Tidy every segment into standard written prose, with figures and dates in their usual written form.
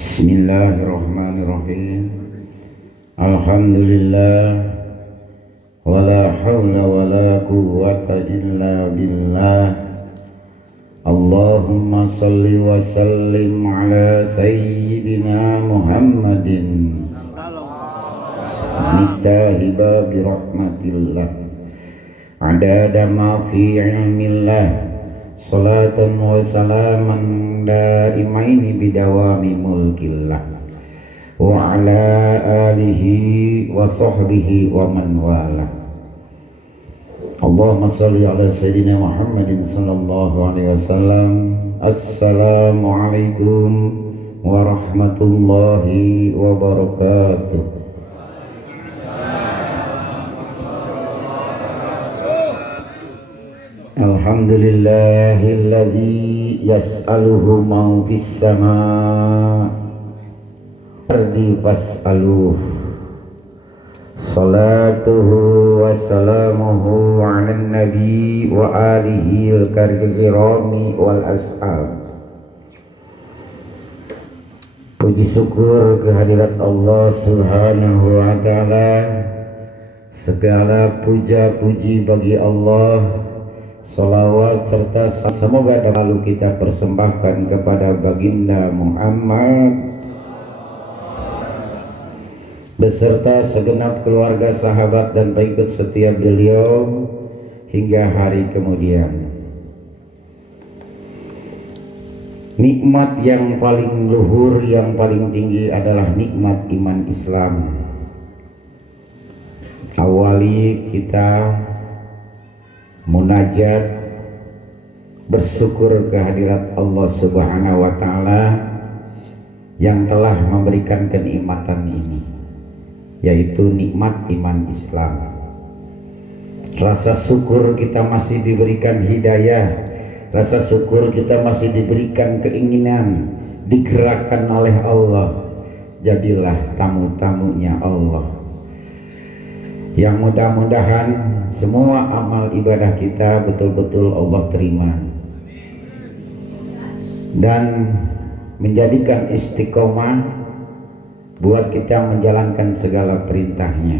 Bismillahirrahmanirrahim. Alhamdulillah, wala hawla wala quwwata illa billah. Allahumma salli wa sallim ala sayyidina Muhammadin miftahi babi rahmatillah, adada ma fi ilmillah, salatan wa salaman daimaini bidawami mulkillah, wa ala alihi wa sahbihi wa man wala. Allahumma salli ala sayyidina Muhammadin sallallahu alaihi wasallam. Assalamualaikum warahmatullahi wabarakatuh. Alhamdulillahilladzi yas'aluhu man fis samaa ardi fas'aluh. Salatuhu wa salamuhu ala nabi wa alihi al-kirami wal ashab. Puji syukur kehadirat Allah subhanahu wa ta'ala. Segala puja puji bagi Allah. Salawat serta semoga selalu kita persembahkan kepada baginda Muhammad beserta segenap keluarga, sahabat dan pengikut setia beliau hingga hari kemudian. Nikmat yang paling luhur, yang paling tinggi adalah nikmat iman Islam. Awali kita munajat bersyukur kehadirat Allah Subhanahu wa ta'ala yang telah memberikan kenikmatan ini, yaitu nikmat iman Islam. Rasa syukur kita masih diberikan hidayah, rasa syukur kita masih diberikan keinginan, digerakkan oleh Allah. Jadilah tamu-tamunya Allah yang mudah-mudahan semua amal ibadah kita betul-betul Allah terima dan menjadikan istiqomah buat kita menjalankan segala perintahnya.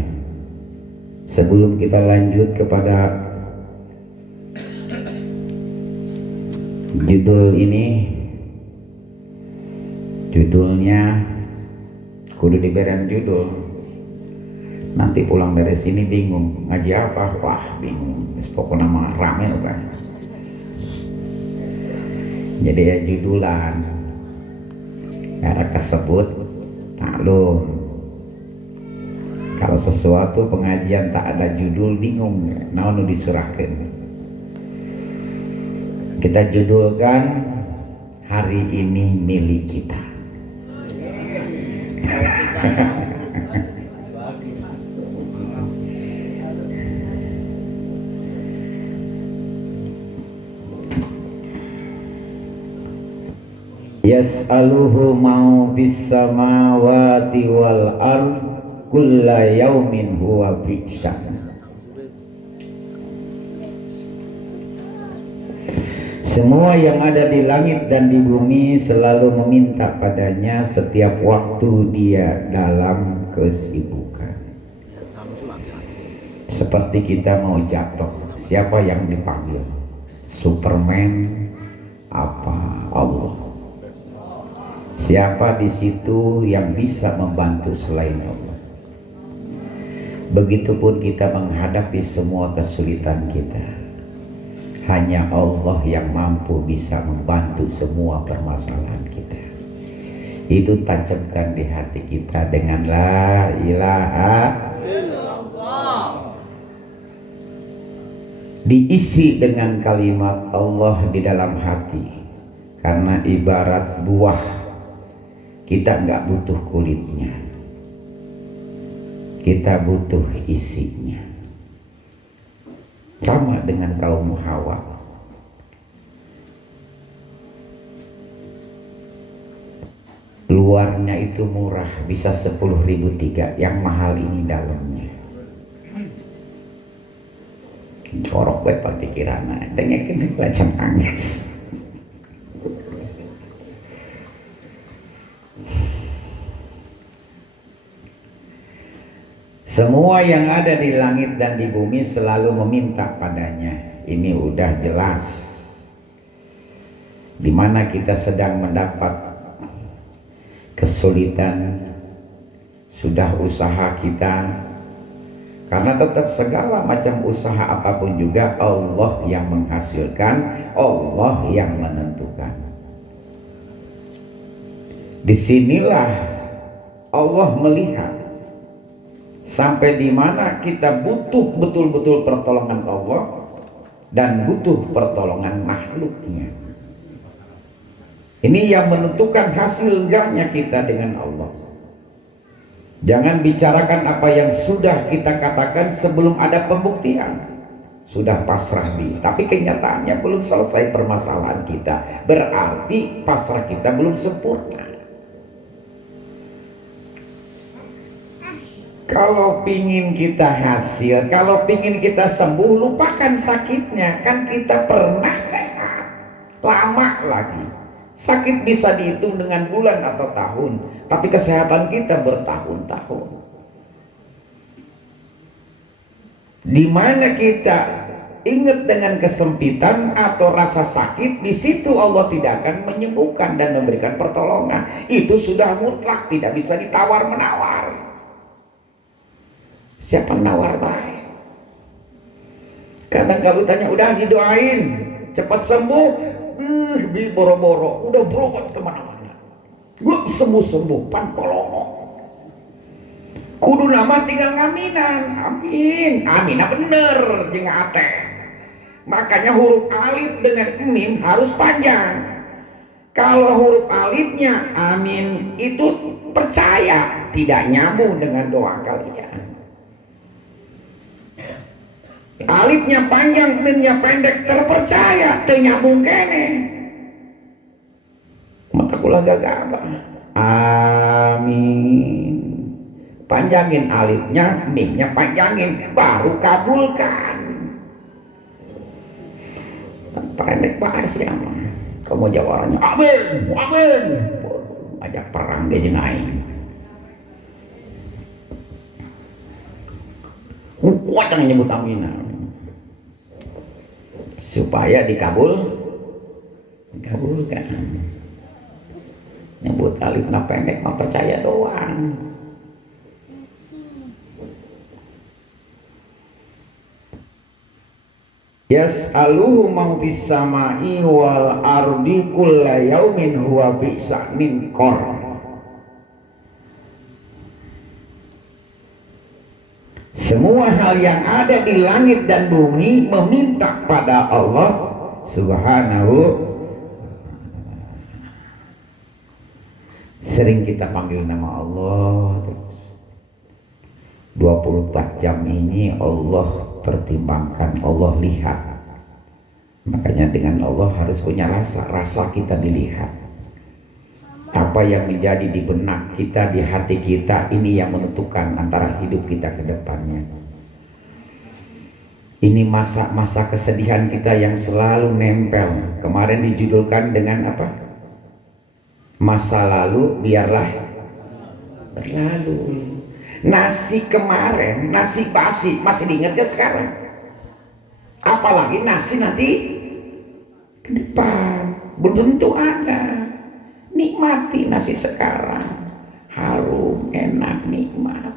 Sebelum kita lanjut kepada judul ini, judulnya kudu diberikan judul. Nanti pulang dari sini bingung ngaji apa, wah bingung, pokoknya mah rame kan. Jadi ya judulan karena kesebut taklum. Kalau sesuatu pengajian tak ada judul bingung, naon disurahkan. Kita judulkan hari ini milik kita. Yas'aluhu mau bis samawati wal ard kulla yaumin huwa fi sya'n. Semua yang ada di langit dan di bumi selalu meminta padanya setiap waktu dia dalam kesibukan. Seperti kita mau jatuh, siapa yang dipanggil? Superman apa? Allah. Siapa di situ yang bisa membantu selain Allah? Begitupun kita menghadapi semua kesulitan kita. Hanya Allah yang mampu bisa membantu semua permasalahan kita. Itu tancapkan di hati kita dengan la ilaha illallah. Diisi dengan kalimat Allah di dalam hati. Karena ibarat buah, kita nggak butuh kulitnya, kita butuh isinya. Sama dengan kaum Hawa. Luarnya itu murah, bisa 10.003, yang mahal ini dalamnya. Corok buat pikiran, dengerin macam angin. Semua yang ada di langit dan di bumi selalu meminta padanya. Ini udah jelas. Di mana kita sedang mendapat kesulitan, sudah usaha kita, karena tetap segala macam usaha apapun juga Allah yang menghasilkan, Allah yang menentukan. Disinilah Allah melihat sampai di mana kita butuh betul-betul pertolongan Allah dan butuh pertolongan makhluknya. Ini yang menentukan hasil enggaknya kita dengan Allah. Jangan bicarakan apa yang sudah kita katakan sebelum ada pembuktian. Sudah pasrah tapi kenyataannya belum selesai permasalahan kita. Berarti pasrah kita belum sempurna. Kalau pingin kita hasil, kalau pingin kita sembuh, lupakan sakitnya. Kan kita pernah sehat, lama lagi. Sakit bisa dihitung dengan bulan atau tahun, tapi kesehatan kita bertahun-tahun. Di mana kita ingat dengan kesempitan atau rasa sakit, di situ Allah tidak akan menyembuhkan dan memberikan pertolongan. Itu sudah mutlak, tidak bisa ditawar-menawar. Siapa nawar baik? Karena kalau tanya udah didoain cepat sembuh, boro-boro udah berobat kemana-mana, gua sembuh-sembuh pan kolongo. Kudu nama tinggal ngaminan, amin, aminah bener jeung ate. Makanya huruf alif dengan mim harus panjang. Kalau huruf alifnya amin itu percaya, tidak nyambung dengan doa kalian. Alifnya panjang, mimnya pendek, terpercaya, ternyambung kene. Maka kula gagabah. Amin. Panjangin alifnya, mimnya panjangin, baru kabulkan. Pendek bahas ya. Kamu jawabannya amin, amin. Ajak perang dia jenai. Kuat yang nyebut amin supaya dikabulkan. Nyebut alif na pendek mah percaya doang. Yas'aluhu man fis samai wal ardi kulla yaumin huwa bi sa'nin qor. Semua hal yang ada di langit dan bumi meminta pada Allah Subhanahu. Sering kita panggil nama Allah terus. 24 jam ini Allah pertimbangkan, Allah lihat. Makanya dengan Allah harus punya rasa kita dilihat. Apa yang menjadi di benak kita, di hati kita, ini yang menentukan antara hidup kita ke depannya. Ini masa-masa kesedihan kita yang selalu nempel. Kemarin dijudulkan dengan apa? Masa lalu biarlah berlalu. Nasi kemarin, nasi basi masih diingat gak sekarang? Apalagi nasi nanti ke depan, belum tentu ada. Nikmati nasi sekarang, harum, enak, nikmat.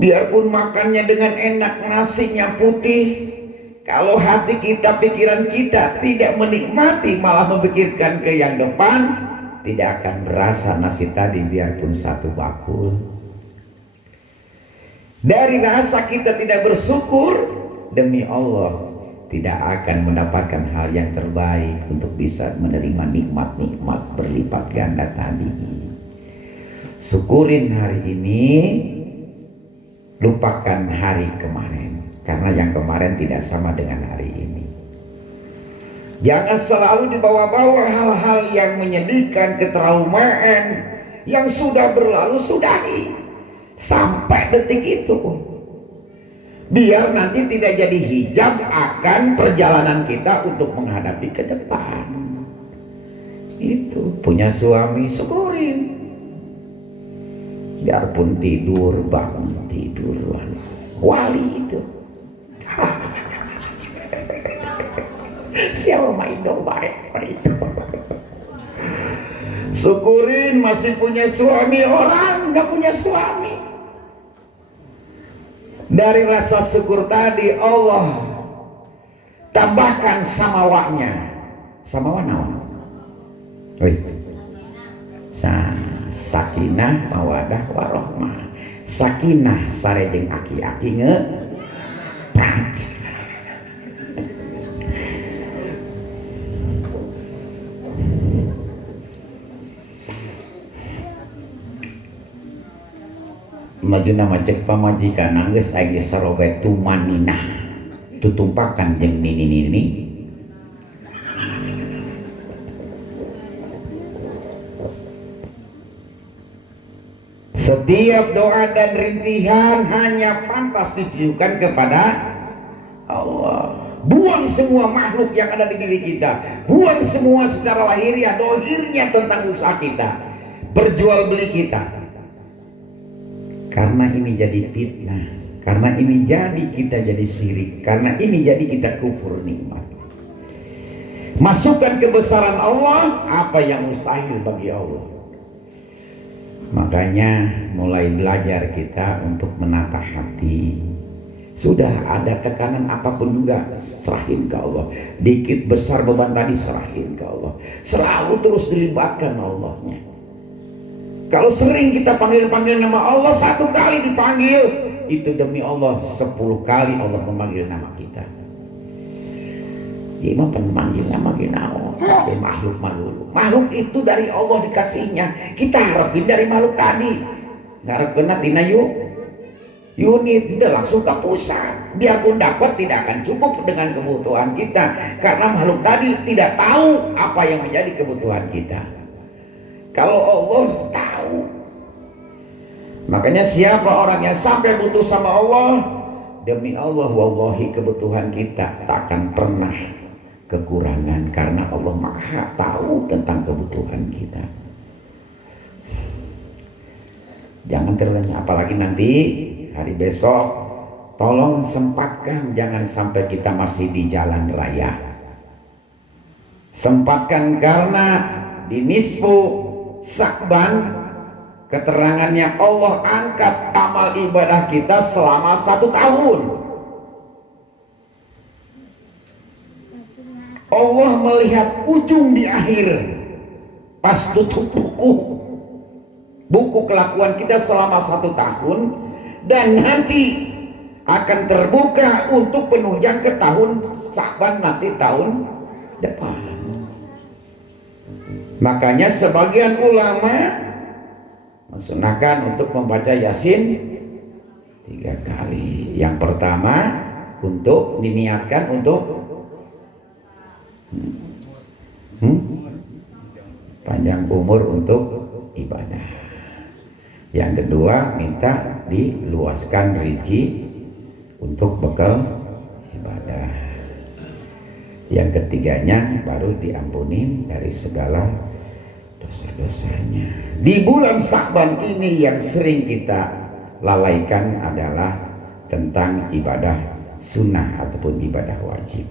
Biarpun makannya dengan enak, nasinya putih, kalau hati kita, pikiran kita tidak menikmati, malah memikirkan ke yang depan, tidak akan berasa nasi tadi biarpun satu bakul. Dari rasa kita tidak bersyukur, demi Allah tidak akan mendapatkan hal yang terbaik untuk bisa menerima nikmat-nikmat berlipat ganda tadi. Syukurin hari ini, lupakan hari kemarin, karena yang kemarin tidak sama dengan hari ini. Jangan selalu dibawa-bawa hal-hal yang menyedihkan, ketraumaan yang sudah berlalu, sudahi sampai detik itu. Biar nanti tidak jadi hijab akan perjalanan kita untuk menghadapi ke depan. Itu punya suami, syukurin. biarpun tidur bangun tidur. Wali itu. Siapa main dong baik itu. Syukurin masih punya suami, orang nggak punya suami. Dari rasa syukur tadi Allah tambahkan samawanya. Samawa naon? Oi. Sakinah mawadah warohmah. Sakinah sare jeung aki-aki nge. Majuna macek pamajikan geus aya sarobe tumaninah tutumpakan jeung nini-nini. Setiap doa dan rintihan hanya pantas ditujukan kepada Allah. Buang semua makhluk yang ada di diri kita, buang semua secara lahiriah dohirnya tentang usaha kita, berjual beli kita. Karena ini jadi fitnah, karena ini jadi kita jadi syirik, karena ini jadi kita kufur nikmat. Masukkan kebesaran Allah apa yang mustahil bagi Allah. Makanya mulai belajar kita untuk menata hati. Sudah ada tekanan apapun juga, serahin ke Allah. Dikit besar beban tadi, serahin ke Allah. Selalu terus dilibatkan Allahnya. Kalau sering kita panggil-panggil nama Allah, satu kali dipanggil, itu demi Allah 10 kali Allah memanggil nama kita. Dia mau memanggil nama kita sampai makhluk malulu. Makhluk itu dari Allah dikasihnya. Kita harapin dari makhluk tadi. Ngarepkeun tina unit, udah langsung ke pusat. Biarpun dapat tidak akan cukup dengan kebutuhan kita, karena makhluk tadi tidak tahu apa yang menjadi kebutuhan kita. Kalau Allah tahu. Makanya siapa orang yang sampai butuh sama Allah, demi Allah wallahi kebutuhan kita tak akan pernah kekurangan, karena Allah Maha tahu tentang kebutuhan kita. Jangan terlena, apalagi nanti hari besok, tolong sempatkan, jangan sampai kita masih di jalan raya. Sempatkan, karena di nisfu Sya'ban keterangannya Allah angkat amal ibadah kita selama 1 tahun. Allah melihat ujung di akhir, pas tutup buku kelakuan kita selama 1 tahun, dan nanti akan terbuka untuk penunjang ke tahun Sya'ban nanti tahun depan. Makanya sebagian ulama mensunahkan untuk membaca Yasin 3 kali. Yang pertama untuk diniatkan untuk panjang umur untuk ibadah. Yang kedua minta diluaskan rezeki untuk bekal ibadah. Yang ketiganya baru diampuni dari segala dosa-dosanya. Di bulan Sya'ban ini yang sering kita lalaikan adalah tentang ibadah sunnah ataupun ibadah wajib.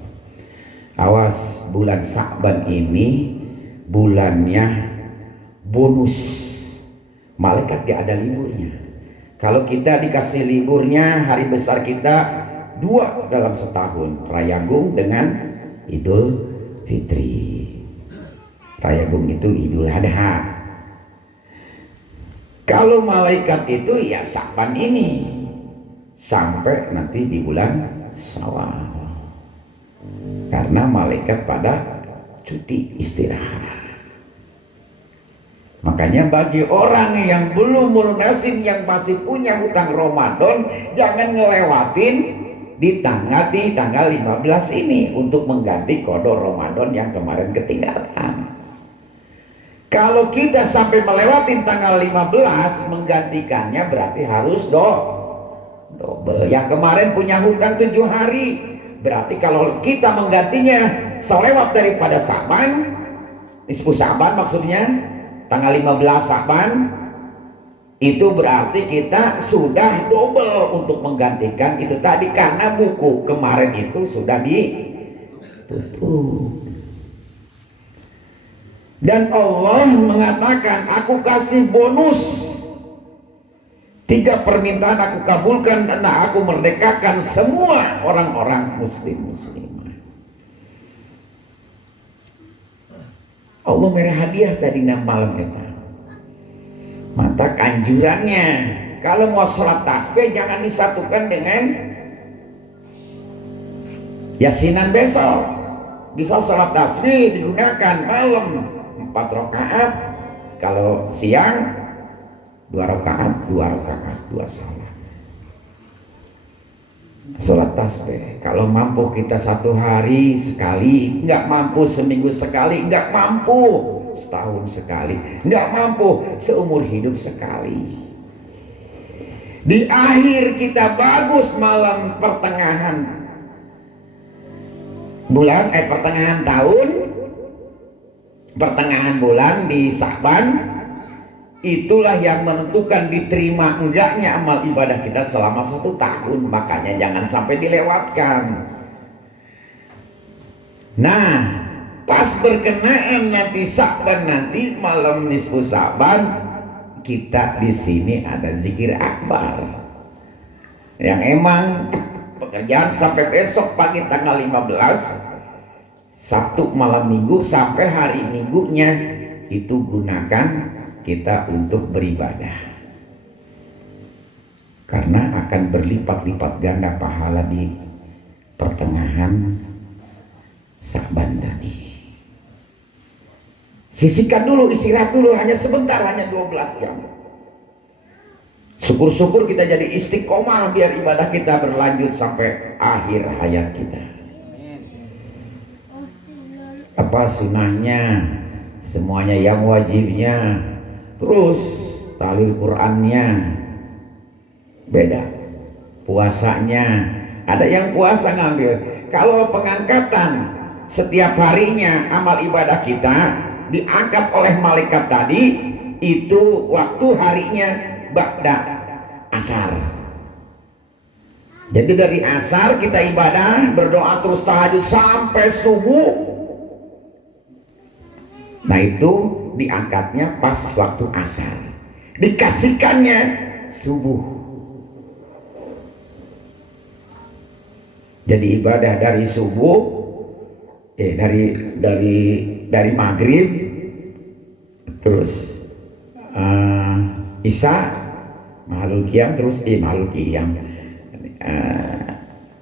Awas, bulan Sya'ban ini bulannya bonus. Malaikat gak ada liburnya. Kalau kita dikasih liburnya, hari besar kita 2 dalam setahun, Rayagung dengan Idul Fitri. Rayagung itu Idul Adha. Kalau malaikat itu ya Sya'ban ini sampai nanti di bulan Syawal, karena malaikat pada cuti istirahat. Makanya bagi orang yang belum melunasin, yang masih punya hutang Ramadan, jangan ngelewatin di tanggal 15 ini untuk mengganti kodok Ramadan yang kemarin ketinggalan. Kalau kita sampai melewati tanggal 15, menggantikannya berarti harus double. Yang kemarin punya hutang 7 hari, berarti kalau kita menggantinya selewat daripada Sya'ban, nisfu Sya'ban maksudnya, tanggal 15 Sya'ban itu berarti kita sudah double untuk menggantikan itu tadi, karena buku kemarin itu sudah ditutup. Dan Allah mengatakan, aku kasih bonus 3 permintaan aku kabulkan karena aku merdekakan semua orang-orang muslimah. Allah merah hadiah tadi malam kita. Maka anjurannya kalau mau sholat tasbih jangan disatukan dengan yasinan besok. Bisa sholat tasbih digunakan malam 4 rakaat, kalau siang 2 rakaat, 2 sholat. Sholat tasbih kalau mampu kita 1 hari sekali, nggak mampu seminggu sekali, nggak mampu setahun sekali, nggak mampu seumur hidup sekali. Di akhir kita bagus malam pertengahan bulan, pertengahan tahun, pertengahan bulan di Sa'ban, itulah yang menentukan diterima enggaknya amal ibadah kita selama 1 tahun. Makanya jangan sampai dilewatkan. Nah, pas berkenaan nanti Sa'ban, nanti malam nisfu Sa'ban, kita di sini ada zikir akbar yang emang pekerjaan sampai besok pagi tanggal 15, Sabtu malam Minggu sampai hari Minggunya itu gunakan kita untuk beribadah, karena akan berlipat-lipat ganda pahala di pertengahan Sa'ban tadi. Sisihkan dulu, istirahat dulu, hanya sebentar, hanya 12 jam. Syukur-syukur kita jadi istiqomah biar ibadah kita berlanjut sampai akhir hayat kita. Apa sunnahnya, semuanya yang wajibnya, terus tahlil Qur'annya beda, puasanya ada yang puasa ngambil. Kalau pengangkatan setiap harinya amal ibadah kita diangkat oleh malaikat tadi, itu waktu harinya ba'da asar. Jadi dari asar kita ibadah, berdoa terus tahajud sampai subuh. Nah itu diangkatnya pas waktu asar, dikasihkannya subuh. Jadi ibadah dari subuh, dari maghrib, terus isya, mahalul qiyam, terus mahalul qiyam,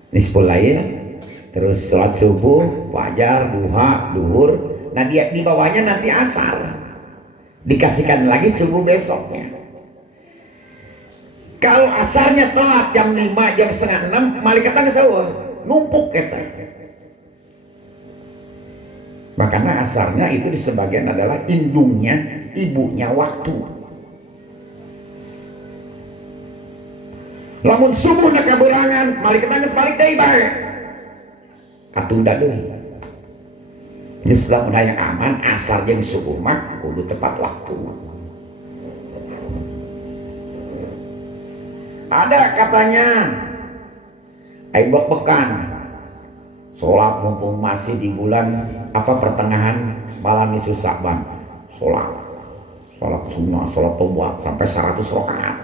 nisful lail, terus sholat subuh, fajar, duha, duhur. Nah di bawahnya nanti asar, dikasihkan lagi subuh besoknya. Kalau asarnya telat jam 5, jam setengah 6, malaikatnya sahur, numpuk kita. Makanya asarnya itu di sebagian adalah indungnya, ibunya waktu. Lamun subuh nak kaberangan, malaikatnya balik dari baik. Katunda deh. Ini setelah udah yang aman, asar yang subuh mah kudu tepat waktu. Ada katanya, ayo bek-bekan, sholat mumpung masih di bulan pertengahan malam nisfu Sa'ban, sholat sunnah, sholat tobat sampai 100 rakaat.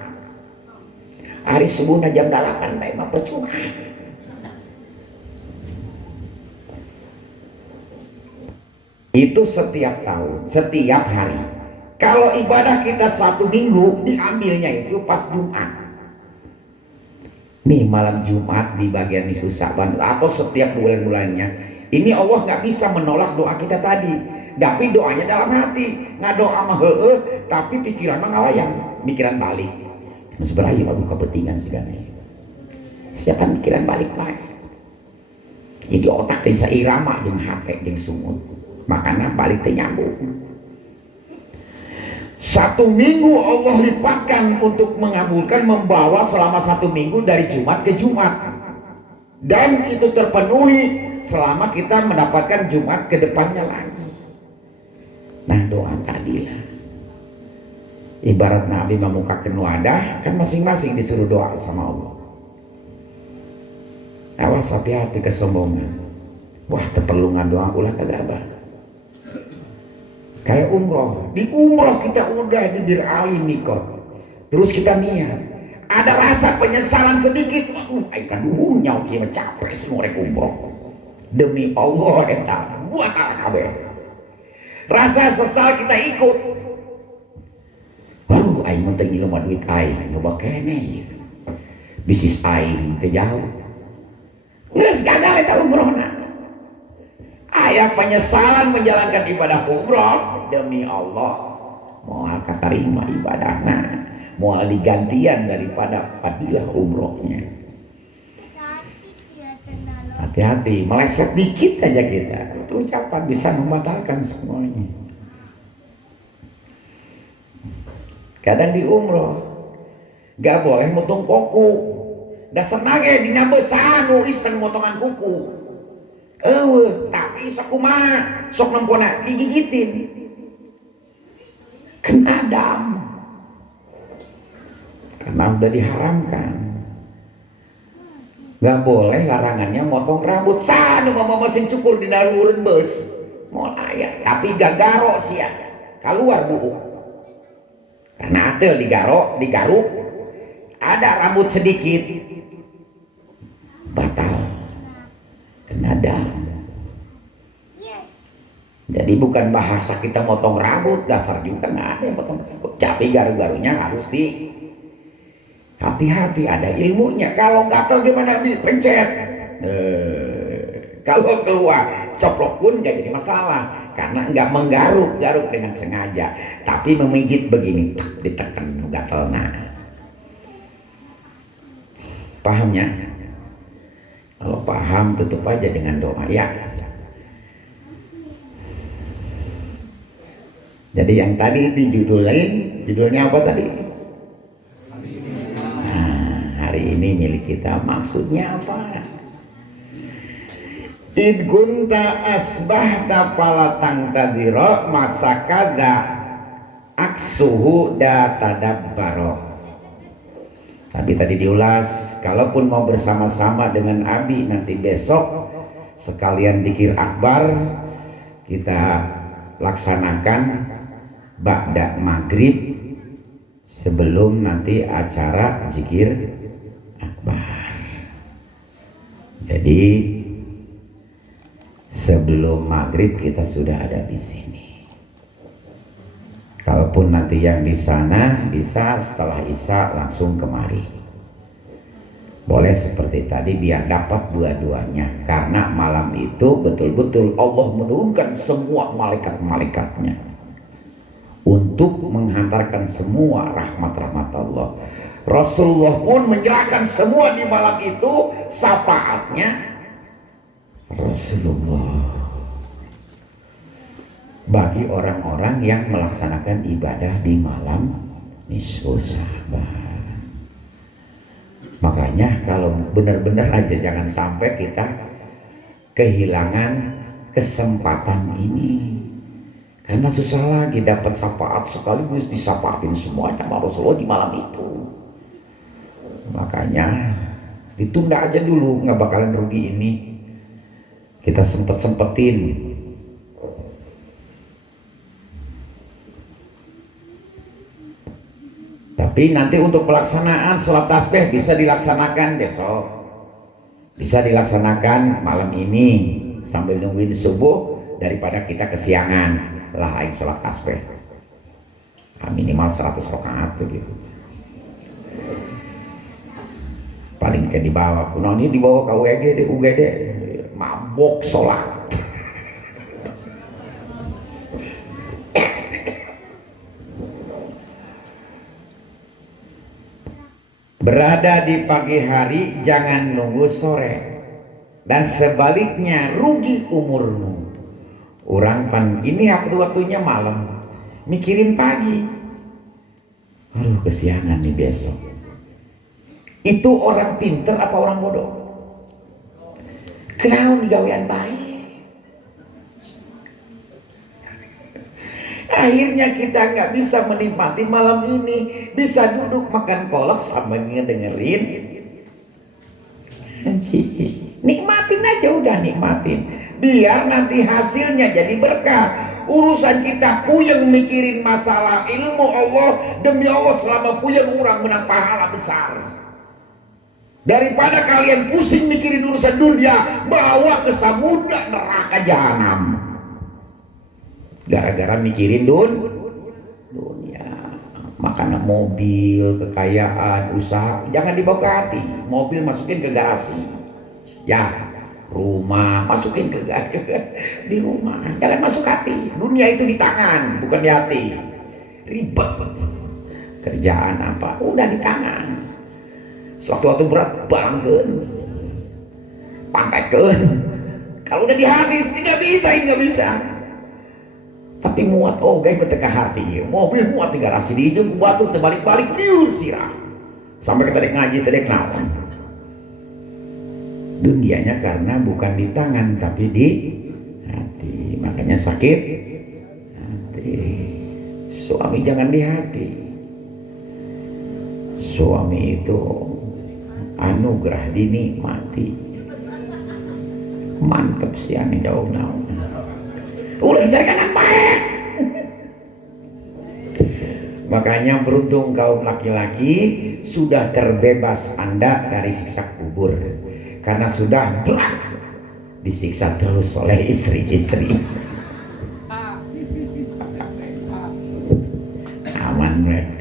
Hari subuhnya jam 8 mah percuma. Itu setiap tahun, setiap hari. Kalau ibadah kita 1 minggu, diambilnya itu pas Jumat. Nih malam Jumat di bagian nisfu Sa'ban atau setiap bulan-bulannya. Ini Allah nggak bisa menolak doa kita tadi. Tapi doanya dalam hati. Nggak doa mah tapi pikiran mah ngalayang, pikiran balik. Mas berayu aku kepentingan segala. Siapa pikiran balik baik. Jadi otak dan sairama jeung hate jeung sumut. Makanya balik teh nyambung. 1 minggu Allah lipatkan untuk mengabulkan, membawa selama 1 minggu dari Jumat ke Jumat, dan itu terpenuhi selama kita mendapatkan Jumat ke depannya lagi. Nah doa tadilah Ibarat Nabi memukakan wadah, kan masing-masing disuruh doa sama Allah. Awas hati-hati kesombongan. Wah, terperlungan doa ulah kagak abah. Kayak umroh, di umroh kita udah di Bir Ali mikot, terus kita niat, ada rasa penyesalan sedikit, kan nyawa kita capres ngorek umroh. Demi Allah eta buat kabeh. Rasa sesal kita ikut. Waduh, aing mah teu ngilu duit aing, nyoba kene. Bisnis aing teu jauh. Geus gagal eta umrohna. Aya penyesalan menjalankan ibadah umroh demi Allah. Moal katarima ibadahna, moal digantian daripada fadilah umrohnya. Hati-hati, meleset dikit aja kita, itu ucapan bisa membatalkan semuanya. Kadang di umroh gak boleh motong kuku, dasar nage dinambe sanu iseng motongan kuku. Tapi sok kumaha, sok nempona digigitin, kena dam, karena udah diharamkan. Gak boleh larangannya motong rambut sanu mau mesin cukur di dalureun beus mau aya, tapi gak garo sia keluar buuk karena atel digaruk ada rambut sedikit batal kena dam. Jadi bukan bahasa kita motong rambut, dasar juga nggak ada yang motong rambut, tapi garu-garunya harus di hati-hati, ada ilmunya. Kalau gatel gimana pencet, kalau keluar coplok pun gak jadi masalah karena nggak menggaruk dengan sengaja, tapi memijit begini ditekan gatelna. Pahamnya? Kalau paham tutup aja dengan doa ya. Jadi yang tadi dijudulin, judulnya apa tadi? Hari ini milik kita, maksudnya apa? Id kunta asbahta palatang tadiro masakada aksuhu da tadabbaro. Tapi tadi diulas, kalaupun mau bersama-sama dengan Abi nanti besok sekalian zikir akbar kita laksanakan ba'da maghrib sebelum nanti acara zikir akbar. Jadi sebelum maghrib kita sudah ada di sini. Kalaupun nanti yang di sana bisa setelah isya langsung kemari. Boleh seperti tadi biar dapat dua-duanya. Karena malam itu betul-betul Allah menurunkan semua malaikat-malaikatnya untuk menghantarkan semua rahmat-rahmat Allah. Rasulullah pun menyerahkan semua di malam itu syafaatnya Rasulullah bagi orang-orang yang melaksanakan ibadah di malam nisfu Sya'ban. Makanya kalau benar-benar aja jangan sampai kita kehilangan kesempatan ini. Karena susah lagi dapat syafaat sekaligus disapaatin semuanya sama Rasulullah di malam itu. Makanya ditunda aja dulu, nggak bakalan rugi ini. Kita sempet-sempetin. Tapi nanti untuk pelaksanaan sholat tasbih bisa dilaksanakan besok. Bisa dilaksanakan malam ini sambil nungguin subuh daripada kita kesiangan. Lah aing sholat tasbih minimal 100 rakaat begitu. Paling ke di bawah kuno ini di bawah KUGD UGD mabok sholat. Berada di pagi hari jangan nunggu sore, dan sebaliknya rugi umurmu. Orang pan ini waktu-waktunya malam mikirin pagi, aduh kesiangan nih besok. Itu orang pinter apa orang bodoh? Kenaun gawean baik. Akhirnya kita nggak bisa menikmati malam ini, bisa duduk makan kolak sambil dengerin. Nikmatin aja, udah nikmatin. Biar nanti hasilnya jadi berkah. Urusan kita puyeng mikirin masalah ilmu Allah, demi Allah selama puyeng orang menang pahala besar. Daripada kalian pusing mikirin urusan dunia, bawa ke samudra neraka jahanam. Gara-gara mikirin dunia, makanan, mobil, kekayaan, usaha, jangan dibawa ke hati. Mobil masukin ke garasi, ya. Rumah masukin ke di rumah, jangan masuk hati. Dunia itu di tangan, bukan di hati. Ribet. Kerjaan apa, udah di tangan. Suatu berat bangkeun, pangkatkeun. Kalau udah di hati nggak bisa. Tapi muat guys beteka hati. Mobil muat di garasi, di ujung batu terbalik-balik liur sirah. Sampai kita ngaji tedek naon. Dunianya karena bukan di tangan tapi di hati, makanya sakit hati. Suami jangan di hati. Suami itu anugerah dinikmati. Mantep sih ane jauh naon. Udah dicarikan apa? Makanya beruntung kaum laki-laki sudah terbebas Anda dari siksa kubur. Karena sudah berat disiksa terus oleh istri-istri. Aman mereka.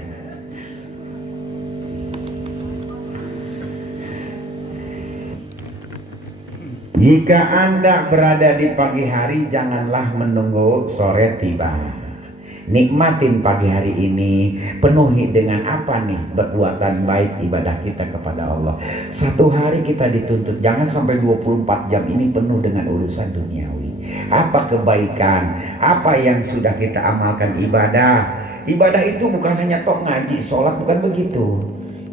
Jika Anda berada di pagi hari, janganlah menunggu sore tiba. Nikmatin pagi hari ini, penuhi dengan apa nih perbuatan baik ibadah kita kepada Allah. Satu hari kita dituntut jangan sampai 24 jam ini penuh dengan urusan duniawi. Apa kebaikan, apa yang sudah kita amalkan ibadah. Ibadah itu bukan hanya tok ngaji, sholat, bukan begitu.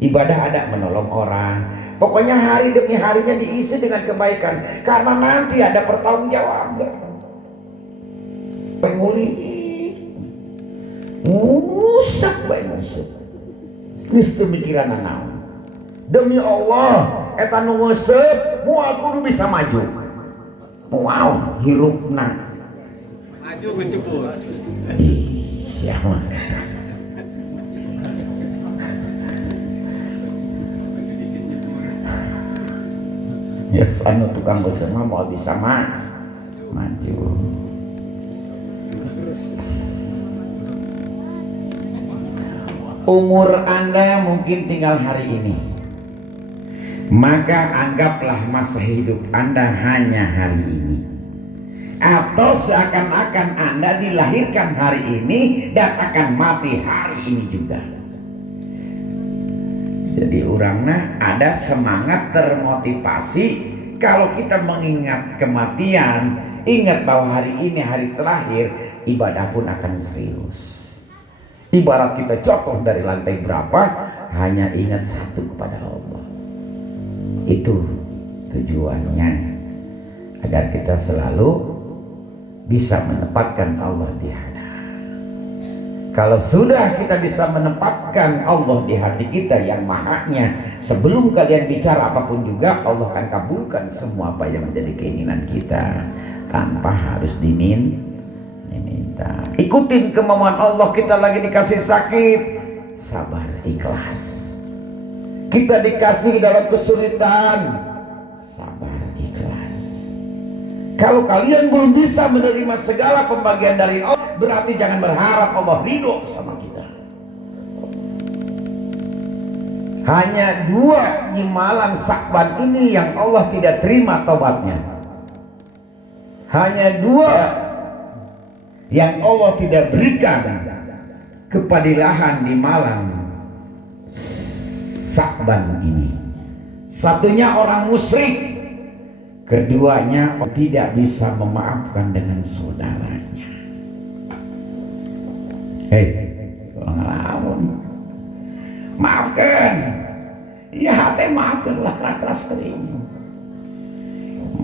Ibadah ada menolong orang. Pokoknya hari demi harinya diisi dengan kebaikan, karena nanti ada pertanggungjawaban. Penguli musak bae musak. Geus teu mikiran naon. Demi Allah, eta nu ngeuseub moal kudu bisa maju. Wow, hirupna. Maju menjebur. Sia mah. Ya, anu tukang ngeuseub mah moal bisa maju. Umur Anda mungkin tinggal hari ini, maka anggaplah masa hidup Anda hanya hari ini. Atau seakan-akan Anda dilahirkan hari ini dan akan mati hari ini juga. Jadi orangnya ada semangat termotivasi. Kalau kita mengingat kematian, ingat bahwa hari ini hari terakhir, ibadah pun akan serius. Ibarat kita jatuh dari lantai berapa, hanya ingat satu kepada Allah. Itu tujuannya, agar kita selalu bisa menempatkan Allah di hati. Kalau sudah kita bisa menempatkan Allah di hati kita yang mahanya, sebelum kalian bicara apapun juga, Allah akan kabulkan semua apa yang menjadi keinginan kita tanpa harus diminta. Ikutin kemauan Allah. Kita lagi dikasih sakit, sabar, ikhlas. Kita dikasih dalam kesulitan, sabar, ikhlas. Kalau kalian belum bisa menerima segala pembagian dari Allah, berarti jangan berharap Allah ridho sama kita. Hanya 2 imalan Sya'ban ini yang Allah tidak terima taubatnya. Hanya 2 yang Allah tidak berikan kepadilahan di malam Sya'ban ini. Satunya orang musyrik, keduanya tidak bisa memaafkan dengan saudaranya. Ngelamun, maafkan, ya hati maafkanlah keras-keras terima.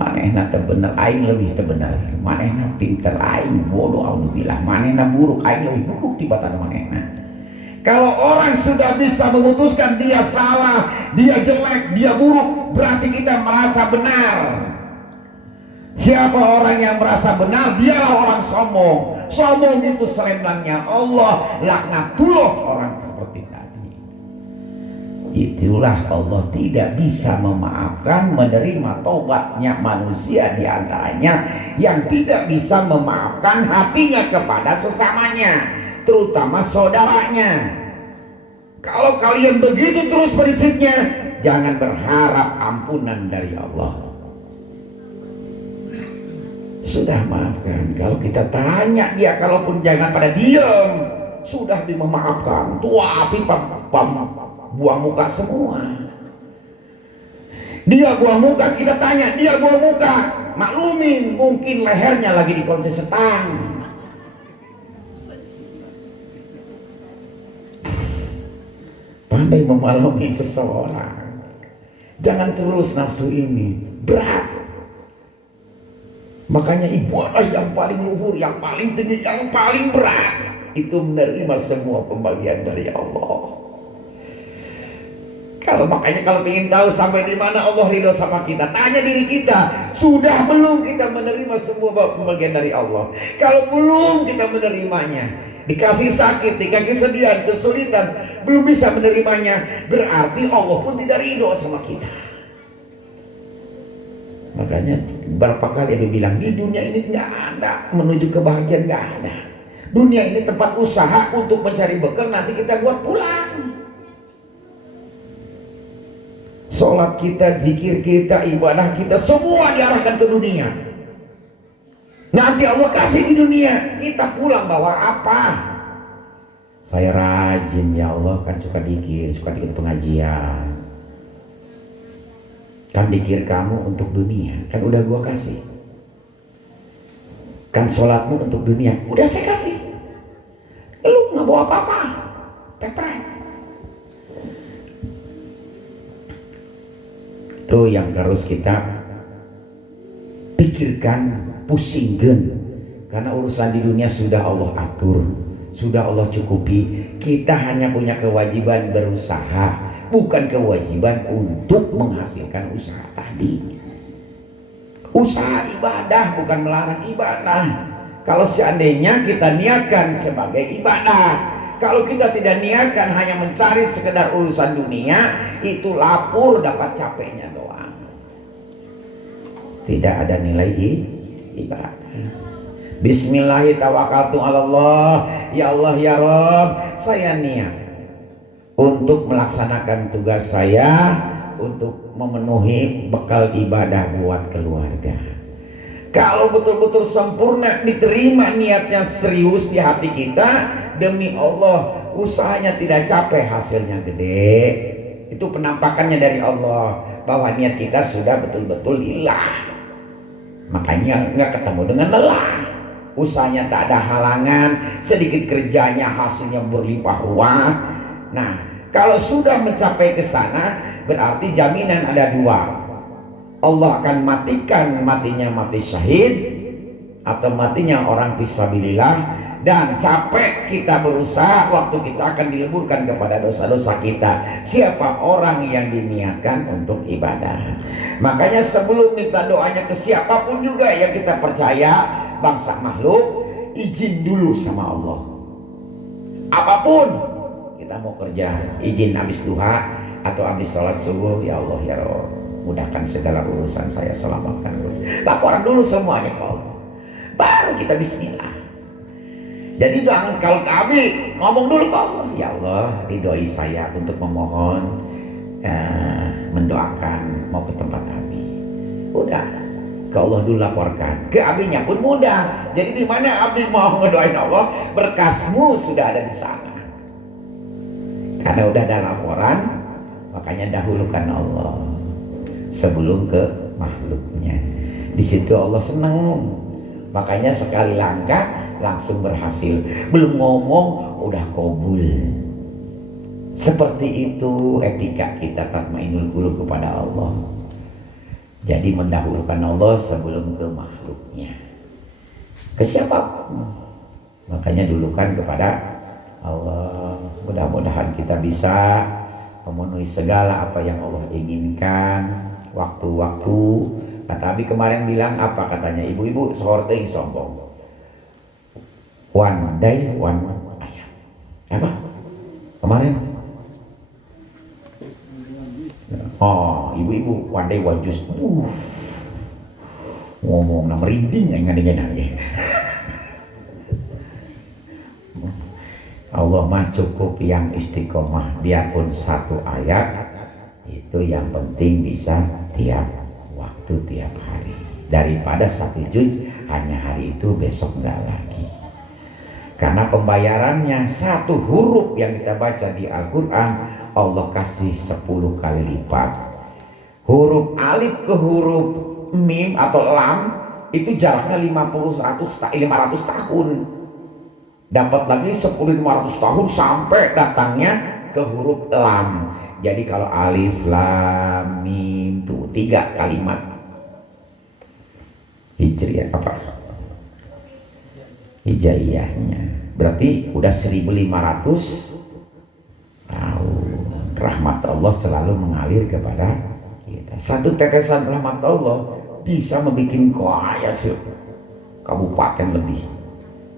manehna teu bener aing leuwih teu bener, manehna pinter aing bodoh, alhamdulillah manehna buruk aing leuwih buruk tibatan manehna. Kalau orang sudah bisa memutuskan dia salah, dia jelek, dia buruk, berarti kita merasa benar. Siapa orang yang merasa benar, dialah orang sombong. Sombong itu selendangnya Allah, laknatullah orang seperti tadi. Itulah Allah tidak bisa memaafkan, menerima taubatnya manusia, diantaranya yang tidak bisa memaafkan hatinya kepada sesamanya, terutama saudaranya. Kalau kalian begitu terus prinsipnya, jangan berharap ampunan dari Allah. Sudah maafkan. Kalau kita tanya dia, kalaupun jangan pada diam, sudah dimemaafkan. Tua api buang muka semua. Dia buang muka, kita tanya, dia buang muka, maklumin, mungkin lehernya lagi dikunci setan. Pandai memaklumi seseorang. Jangan terus nafsu ini, berat. Makanya ibadah yang paling luhur, yang paling tinggi, yang paling berat itu menerima semua pembagian dari Allah. Makanya kalau ingin tahu sampai di mana Allah ridho sama kita, tanya diri kita, sudah belum kita menerima semua pembagian dari Allah? Kalau belum kita menerimanya, dikasih sakit, dikasih kesedihan, kesulitan, belum bisa menerimanya, berarti Allah pun tidak ridho sama kita. Makanya berapa kali dia bilang, di dunia ini nggak ada menuju kebahagiaan, nggak ada. Dunia ini tempat usaha untuk mencari bekal, nanti kita buat pulang. Sholat kita, zikir kita, ibadah kita, semua diarahkan ke dunia. Nanti Allah kasih di dunia, kita pulang bawa apa? Saya rajin ya Allah, kan suka dikir pengajian. Kan dikir kamu untuk dunia, kan udah gua kasih. Kan sholatmu untuk dunia, udah saya kasih. Lu nggak bawa apa-apa, pepret. Itu yang harus kita pikirkan, pusingkan. Karena urusan di dunia sudah Allah atur, sudah Allah cukupi. Kita hanya punya kewajiban berusaha, bukan kewajiban untuk menghasilkan usaha tadi. Usaha ibadah bukan melarang ibadah. Kalau seandainya kita niatkan sebagai ibadah, kalau kita tidak niatkan hanya mencari sekedar urusan dunia, itu lapur dapat capeknya doang. Tidak ada nilai ibadah. Bismillahirrahmanirrahim. Ya Allah ya Rabb, saya niat untuk melaksanakan tugas saya, untuk memenuhi bekal ibadah buat keluarga. Kalau betul-betul sempurna, diterima niatnya serius di hati kita, demi Allah, usahanya tidak capek, hasilnya gede. Itu penampakannya dari Allah, bahwa niat kita sudah betul-betul lillah. Makanya nggak ketemu dengan lelah. Usahanya tak ada halangan, sedikit kerjanya hasilnya berlimpah ruah. Nah, kalau sudah mencapai ke sana, berarti jaminan ada dua. Allah akan matikan matinya mati syahid, atau matinya orang fisabilillah. Dan capek kita berusaha, waktu kita akan dileburkan kepada dosa-dosa kita. Siapa orang yang diniatkan untuk ibadah. Makanya sebelum minta doanya ke siapapun juga yang kita percaya, bangsa makhluk, izin dulu sama Allah. Apapun kita mau kerja, izin habis duha atau habis sholat subuh, ya Allah ya Rabb, mudahkan segala urusan saya, selamatkan. Laporan dulu semuanya ke Allah, baru kita bismillah. Jadi kalau kami ngomong dulu ke Allah, ya Allah ridhoi saya untuk memohon, mendoakan mau ke tempat Abi. Udah ke Allah dulu laporkan, ke abinya pun mudah. Jadi di mana Abi mau ngedoain Allah, berkasmu sudah ada di sana. Karena udah ada laporan, makanya dahulukan Allah sebelum ke makhluknya. Di situ Allah senang, makanya sekali langkah langsung berhasil. Belum ngomong udah kabul. Seperti itu etika kita tatmainul qulub kepada Allah. Jadi mendahulukan Allah sebelum ke makhluknya, ke siapa. Makanya dulukan kepada Allah. Mudah-mudahan kita bisa memenuhi segala apa yang Allah inginkan waktu-waktu. Kata Abi kemarin bilang apa katanya, ibu-ibu sorting sombong, one day one ayat. Apa kemarin? Oh, ibu-ibu one day one juice. Ngomong nama merinding nggak lagi. Allah mah cukup yang istiqomah, biarpun satu ayat itu yang penting bisa tiap waktu tiap hari, daripada satu juz hanya hari itu besok nggak lagi. Karena pembayarannya satu huruf yang kita baca di Al-Quran Allah kasih 10 kali lipat. Huruf alif ke huruf mim atau lam itu jaraknya 500 tahun. Dapat lagi 10-500 tahun sampai datangnya ke huruf lam. Jadi kalau alif lam mim itu 3 kalimat hijriah apa? Hijaiyahnya. Berarti udah 1500 tahun. Rahmat Allah selalu mengalir kepada kita. Satu tetesan rahmat Allah bisa membuat kaya kabupaten lebih.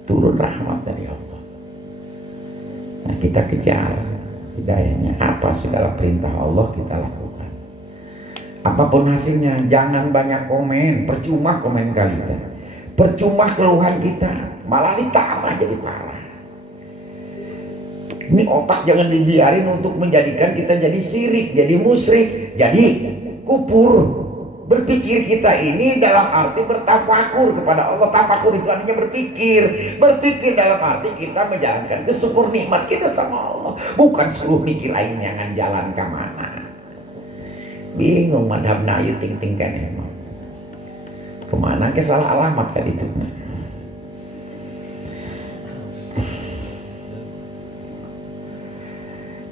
Turun rahmat dari Allah. Nah kita kejar hidayahnya, apa segala perintah Allah kita lakukan. Apapun hasilnya, jangan banyak komen, percuma komen kita, percuma keluhan kita, malah ditambah jadi parah. Ini otak jangan dibiarin untuk menjadikan kita jadi syirik, jadi musyrik, jadi kufur. Berpikir kita ini dalam arti bertafakur kepada Allah. Tafakur itu artinya berpikir. Berpikir dalam arti kita menjalankan kesyukur nikmat kita sama Allah. Bukan suruh mikir lain jangan jalan ke mana. Bingung madhab nayu ting-ting kan emang. Kemana ke salah alamat kan itu.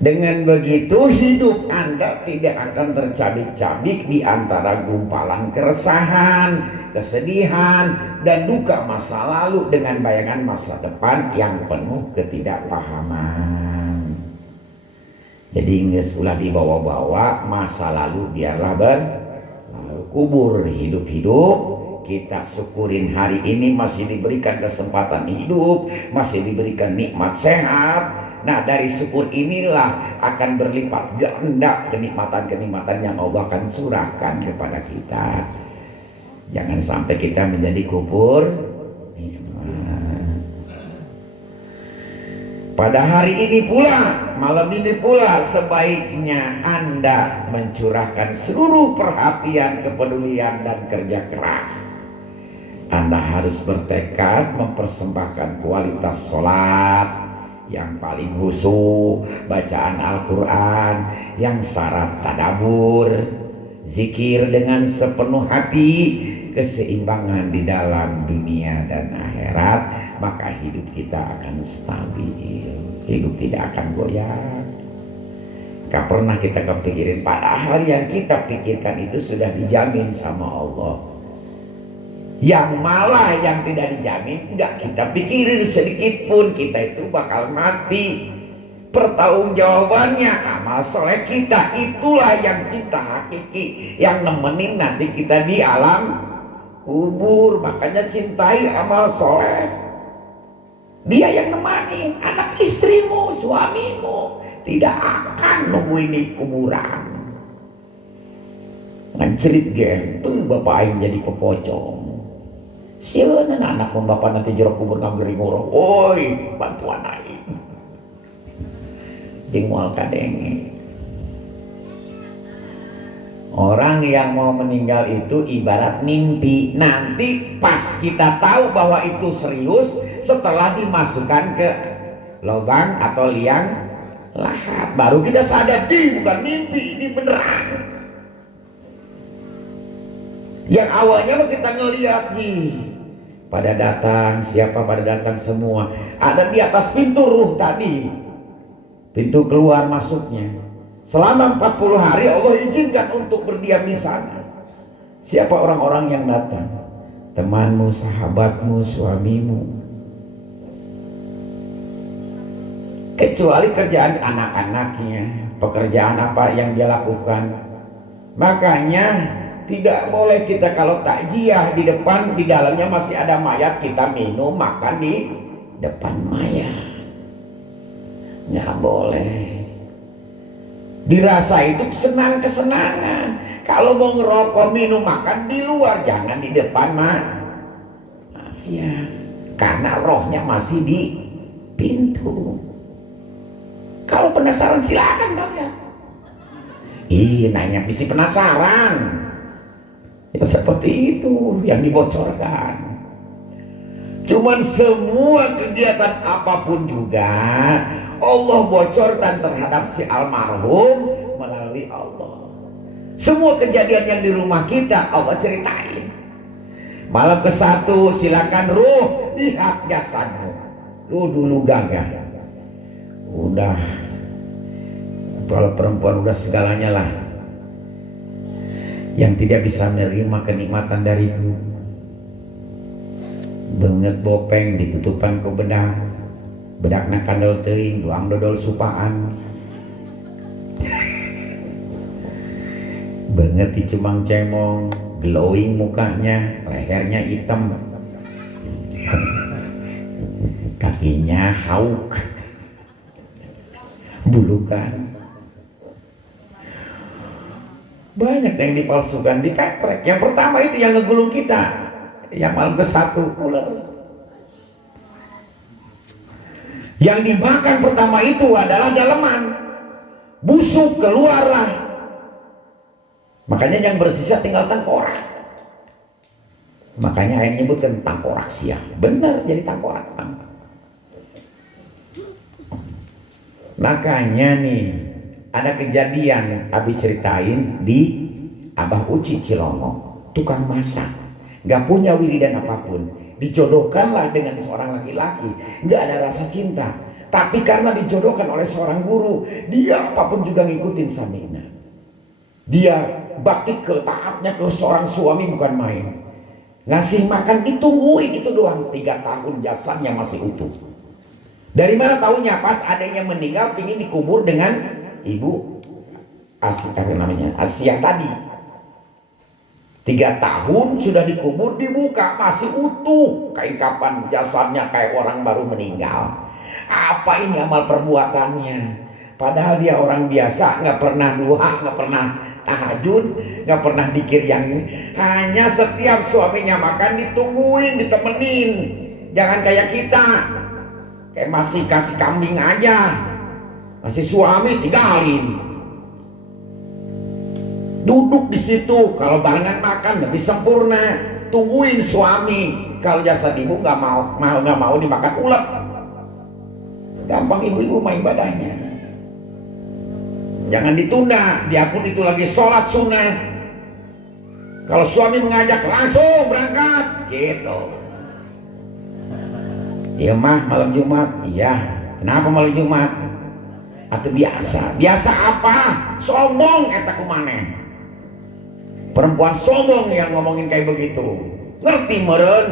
Dengan begitu hidup Anda tidak akan tercabik-cabik di antara gumpalan keresahan, kesedihan, dan duka masa lalu dengan bayangan masa depan yang penuh ketidakpahaman. Jadi nggak ulah dibawa-bawa masa lalu, biarlah berlalu, kubur. Hidup-hidup kita syukurin hari ini masih diberikan kesempatan hidup, masih diberikan nikmat sehat. Nah dari syukur inilah akan berlipat ganda kenikmatan-kenikmatan yang Allah akan curahkan kepada kita. Jangan sampai kita menjadi kufur. Pada hari ini pula, malam ini pula sebaiknya Anda mencurahkan seluruh perhatian, kepedulian, dan kerja keras. Anda harus bertekad mempersembahkan kualitas sholat yang paling khusyuk, bacaan Al-Quran yang syarat tadabbur, zikir dengan sepenuh hati, keseimbangan di dalam dunia dan akhirat, maka hidup kita akan stabil, hidup tidak akan goyah. Gak pernah kita kepikirin, padahal yang kita pikirkan itu sudah dijamin sama Allah. Yang malah yang tidak dijamin tidak kita pikirin sedikit pun, kita itu bakal mati. Pertanggungjawabannya amal soleh kita, itulah yang kita hakiki, yang nemenin nanti kita di alam kubur. Makanya cintai amal soleh, dia yang nemani anak istrimu, suamimu tidak akan nungguin di kuburan. Ngancerit genteng bapak aing jadi pepocong. Siapa anak pun bapak nanti jeruk kubur ngambil ngurung, oi bantuan aing di mual kadenge. Orang yang mau meninggal itu ibarat mimpi. Nanti pas kita tahu bahwa itu serius setelah dimasukkan ke lubang atau liang lahat, baru kita sadar di bukan mimpi, ini beneran. Yang awalnya kita ngeliat pada datang, siapa pada datang semua, ada di atas pintu ruh tadi, pintu keluar masuknya. Selama 40 hari Allah izinkan untuk berdiam di sana. Siapa orang-orang yang datang? Temanmu, sahabatmu, suamimu. Kecuali kerjaan anak-anaknya, pekerjaan apa yang dia lakukan. Makanya tidak boleh kita kalau takjiah di depan, di dalamnya masih ada mayat, kita minum, makan di depan mayat. Nggak boleh. Dirasa itu kesenangan. Kalau mau ngerokok, minum, makan di luar, jangan di depan mayat. Ya, karena rohnya masih di pintu. Kalau penasaran silakan kalian. Nanya mesti penasaran. Ya, seperti itu yang dibocorkan. Cuman semua kegiatan apapun juga Allah bocorkan terhadap si almarhum melalui Allah. Semua kejadian yang di rumah kita Allah ceritain. Malam ke-1 silakan ruh lihat jasadmu. Lu dulu gagah. Udah, kalau perempuan udah segalanya lah, yang tidak bisa menerima kenikmatan dari itu. Banget bopeng ditutupan ke bedakna kandel teuing doang dodol supaan. Banget dicemang cemong, glowing mukanya, lehernya hitam, kakinya hauk, bulukan. Banyak yang dipalsukan, dikeprek. Yang pertama itu yang ngegulung kita, yang malam ke-1 ular. Yang dimakan pertama itu adalah daleman, busuk keluarlah. Makanya yang bersisa tinggal tengkorak. Makanya ayat nyebutkan tengkorak sia. Benar jadi tengkorak. Makanya nih ada kejadian Abi ceritain di Abah Uci Cilongo, tukang masak, nggak punya wiridan apapun, dijodohkanlah dengan seorang laki-laki, nggak ada rasa cinta, tapi karena dijodohkan oleh seorang guru, dia apapun juga ngikutin Samina. Dia bakti ke taatnya ke seorang suami bukan main. Ngasih makan ditungguin itu doang, 3 tahun jasanya masih utuh. Dari mana tahunya? Pas adanya meninggal ingin dikubur dengan ibu Asia tadi. 3 tahun sudah dikubur, dibuka masih utuh, kain kapan jasadnya kayak orang baru meninggal. Apa ini amal perbuatannya? Padahal dia orang biasa, nggak pernah duha, nggak pernah tahajud, nggak pernah dikir yang ini. Hanya setiap suaminya makan ditungguin, ditemenin. Jangan kayak kita, kayak masih kasih kambing aja, masih suami tinggalin. Duduk di situ, kalau barengan makan lebih sempurna. Tungguin suami. Kalau jasa ibu nggak mau dimakan ulet. Gampang ibu-ibu main ibadahnya. Jangan ditunda, diakun itu lagi sholat sunnah. Kalau suami mengajak langsung berangkat, gitu. Iya mah malam Jumat, iya. Kenapa malam Jumat? Atau biasa? Biasa apa? Sombong eta kumaneh. Perempuan sombong yang ngomongin kayak begitu. Ngerti meren?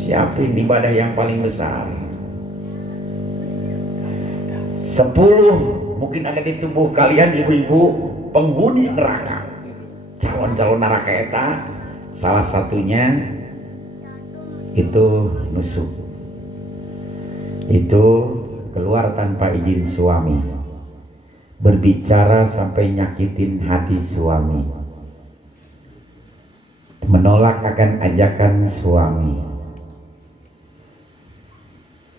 Siapin ibadah yang paling besar. 10 mungkin ada di tubuh kalian ibu-ibu penghuni neraka. Calon-calon neraka eta salah satunya itu nusuk. Itu keluar tanpa izin suami. Berbicara sampai nyakitin hati suami, menolak akan ajakan suami,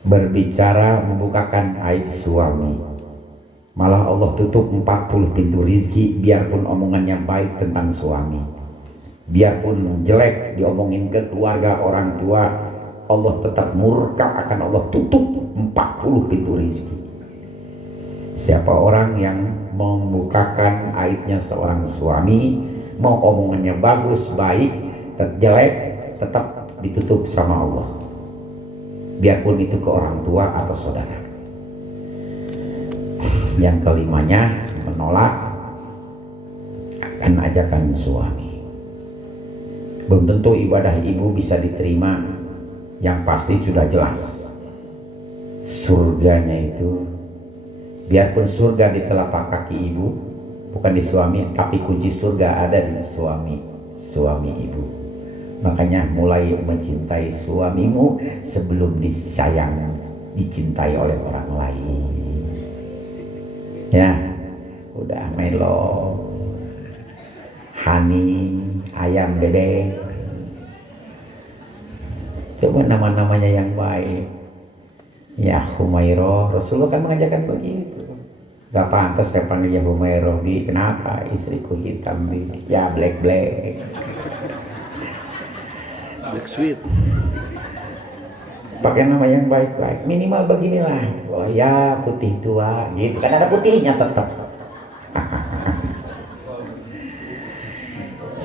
berbicara membukakan aib suami. Malah Allah tutup 40 pintu rizki, biarpun omongannya baik tentang suami, biarpun jelek diomongin ke keluarga orang tua, Allah tetap murka, akan Allah tutup 40 pintu rizki. Siapa orang yang membukakan aibnya seorang suami, mau omongannya bagus, baik, jelek, tetap ditutup sama Allah. Biarpun itu ke orang tua atau saudara. Yang kelimanya menolak akan ajakan suami. Belum tentu ibadah ibu bisa diterima, yang pasti sudah jelas surganya itu, biarpun surga di telapak kaki ibu, bukan di suami, tapi kunci surga ada di suami ibu. Makanya mulai mencintai suamimu sebelum disayang, dicintai oleh orang lain. Ya, udah melo, honey, ayam, bebek, coba nama-namanya yang baik. Ya Humairah, Rasulullah kan mengajarkan begitu. Gak pantas saya panggil ya Humairah, Bi, kenapa istriku hitam, Bi? Ya black sweet. Pakai nama yang baik-baik, minimal beginilah. Oh ya putih tua, gitu kan ada putihnya tetap.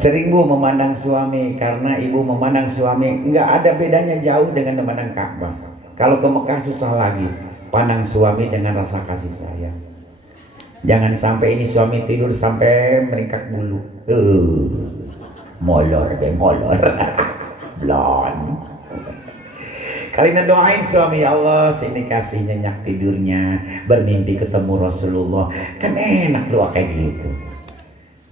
Sering bu memandang suami, karena ibu memandang suami nggak ada bedanya jauh dengan memandang Ka'bah. Kalau ke Mekah susah lagi, pandang suami dengan rasa kasih sayang. Jangan sampai ini suami tidur sampai meringkak bulu. Molor deh, molor. Blon. Kalian doain suami, ya Allah sini kasih nyenyak tidurnya, bermimpi ketemu Rasulullah. Kan enak doa kayak gitu.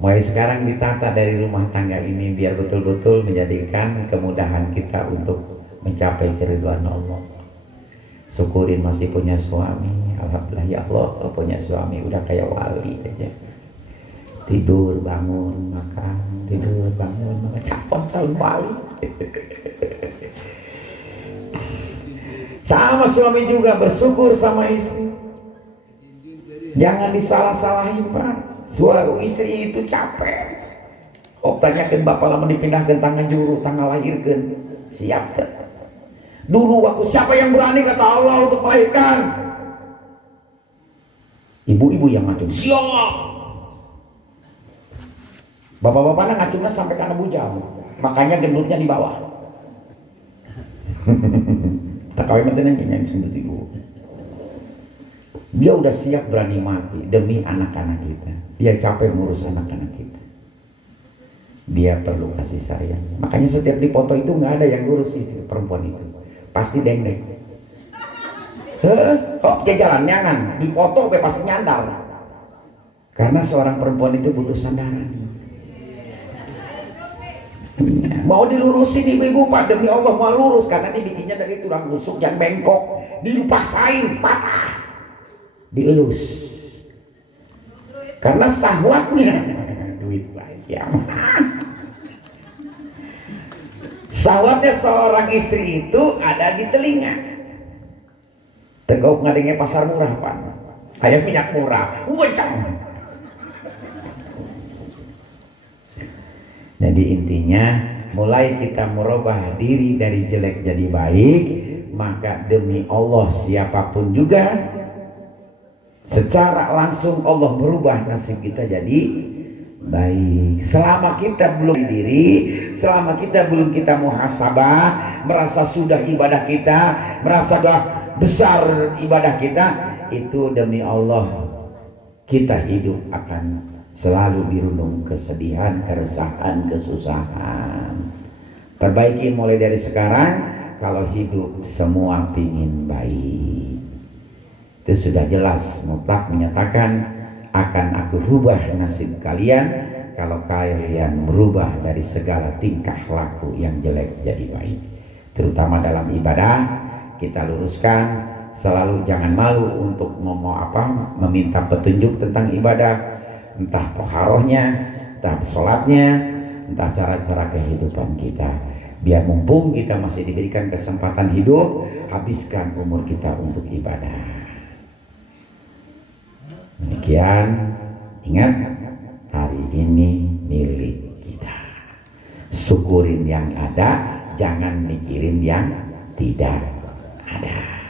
Mulai sekarang ditata dari rumah tangga ini biar betul-betul menjadikan kemudahan kita untuk mencapai keridhaan Allah. Syukurin masih punya suami, alhamdulillah ya Allah kalau punya suami udah kayak wali aja. Tidur bangun makan, tidur bangun makan, capon calon wali. Sama suami juga bersyukur sama istri. Jangan disalah-salahin Pak. Suami istri itu capek. Tanyakan bapak lama dipindahkan tangan juru, tangan lahirkan. Siap tak? Dulu waktu siapa yang berani kata Allah untuk melahirkan? Ibu-ibu yang ngacung. Siap. Bapak-bapaknya ngacungnya sampai karena bujang. Makanya gendutnya di bawah. Tak kawin mantenan yang sendiri dulu. Dia udah siap berani mati demi anak-anak kita. Dia capek ngurus anak-anak kita. Dia perlu kasih sayang. Makanya setiap di foto itu nggak ada yang ngurus istri perempuan itu. Pasti dendek. Kok dia jalan nyangan di foto pasti nyandar. Karena seorang perempuan itu butuh sandaran. Mau dilurusin ibu-ibu Pak, demi Allah mau lurus, karena ini bikinnya dari tulang rusuk yang bengkok, dipaksain patah, dielus. Karena sahwatnya duit banyak. Sahwatnya seorang istri itu ada di telinga. Tegok ngadengnya pasar murah Pak, kayak minyak murah, wencang. Jadi intinya mulai kita merubah diri dari jelek jadi baik, maka demi Allah siapapun juga secara langsung Allah merubah nasib kita jadi baik. Selama kita belum diri, selama kita belum kita muhasabah, merasa sudah ibadah kita, merasa sudah besar ibadah kita, itu demi Allah kita hidup akan selalu dirundung kesedihan, keresahan, kesusahan. Perbaiki mulai dari sekarang. Kalau hidup semua pingin baik, itu sudah jelas mutlak menyatakan akan aku rubah nasib kalian kalau kalian merubah dari segala tingkah laku yang jelek jadi baik. Terutama dalam ibadah kita luruskan, selalu jangan malu untuk meminta petunjuk tentang ibadah. Entah toharohnya, entah sholatnya, entah cara-cara kehidupan kita. Biar mumpung kita masih diberikan kesempatan hidup, habiskan umur kita untuk ibadah. Demikian, ingat hari ini milik kita. Syukurin yang ada, jangan mikirin yang tidak ada.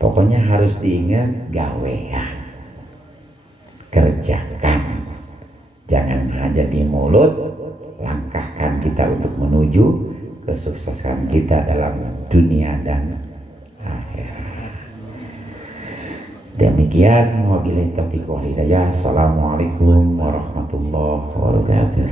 Pokoknya harus diingat gawean. Kerjakan, jangan hanya di mulut. Langkahkan kita untuk menuju kesuksesan kita dalam dunia dan akhirat. Demikian wabillahi taufiq wal hidayah. Assalamualaikum warahmatullahi wabarakatuh.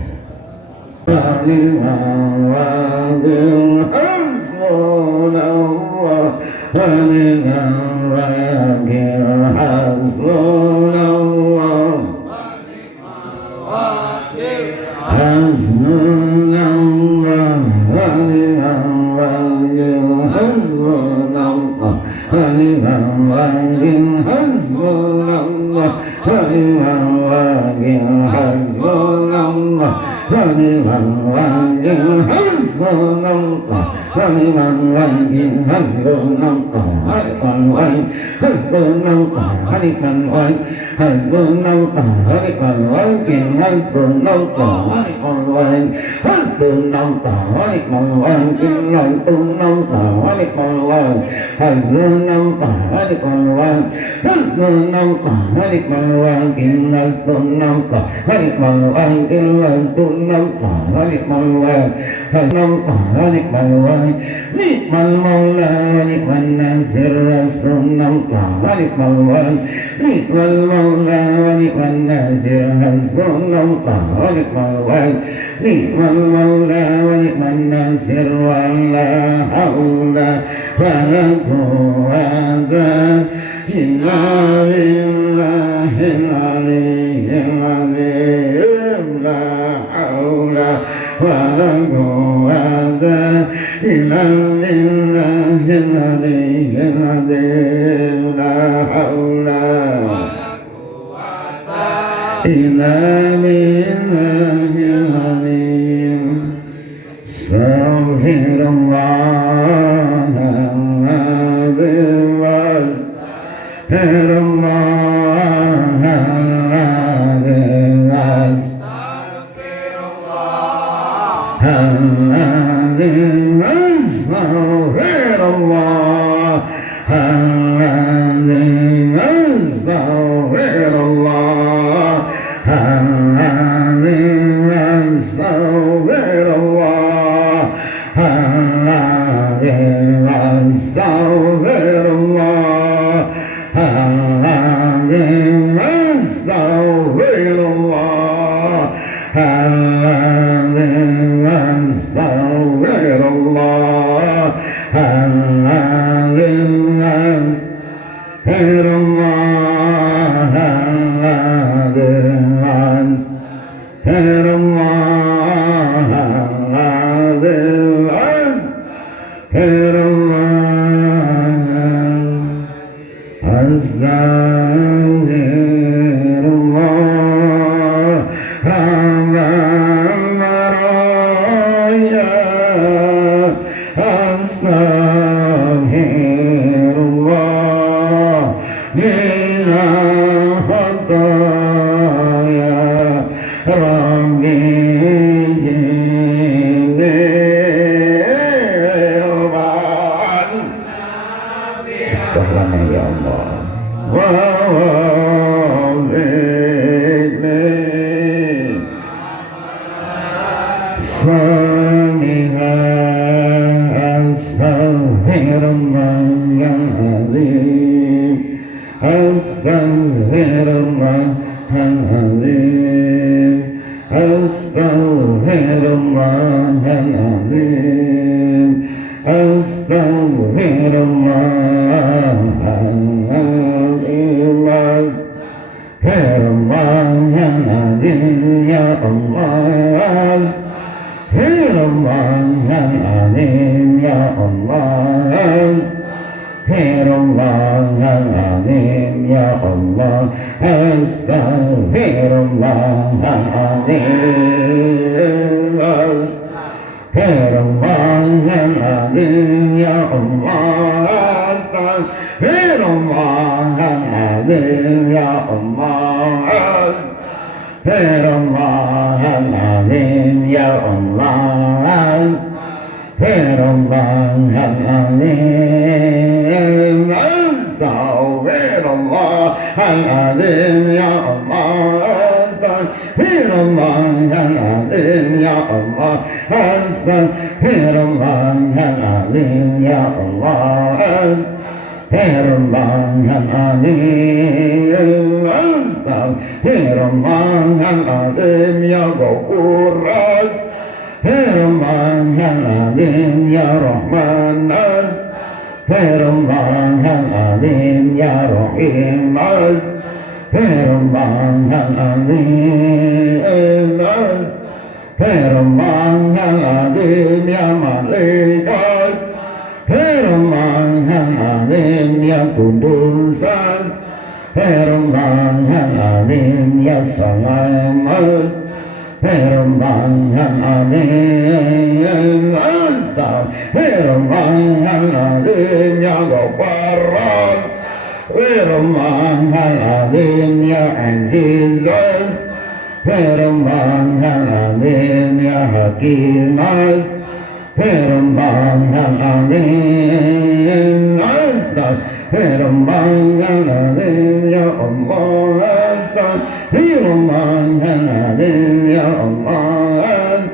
Astaghfirullahaladzim ya Ghafur, Astaghfirullahaladzim ya Rahman, Astaghfirullahaladzim ya Rahim, Astaghfirullahaladzim, Astaghfirullahaladzim ya Malik, Astaghfirullahaladzim ya Kudus, Astaghfirullahaladzim ya Salam, Astaghfirullahaladzim, Astaghfirullahaladzim ya Ghaffar, Astaghfirullahaladzim ya Aziz, Astaghfirullahaladzim ya Hakim, Astaghfirullahaladzim, Astaghfirullahaladzim ya Allah, Astaghfirullahaladzim ya Allah,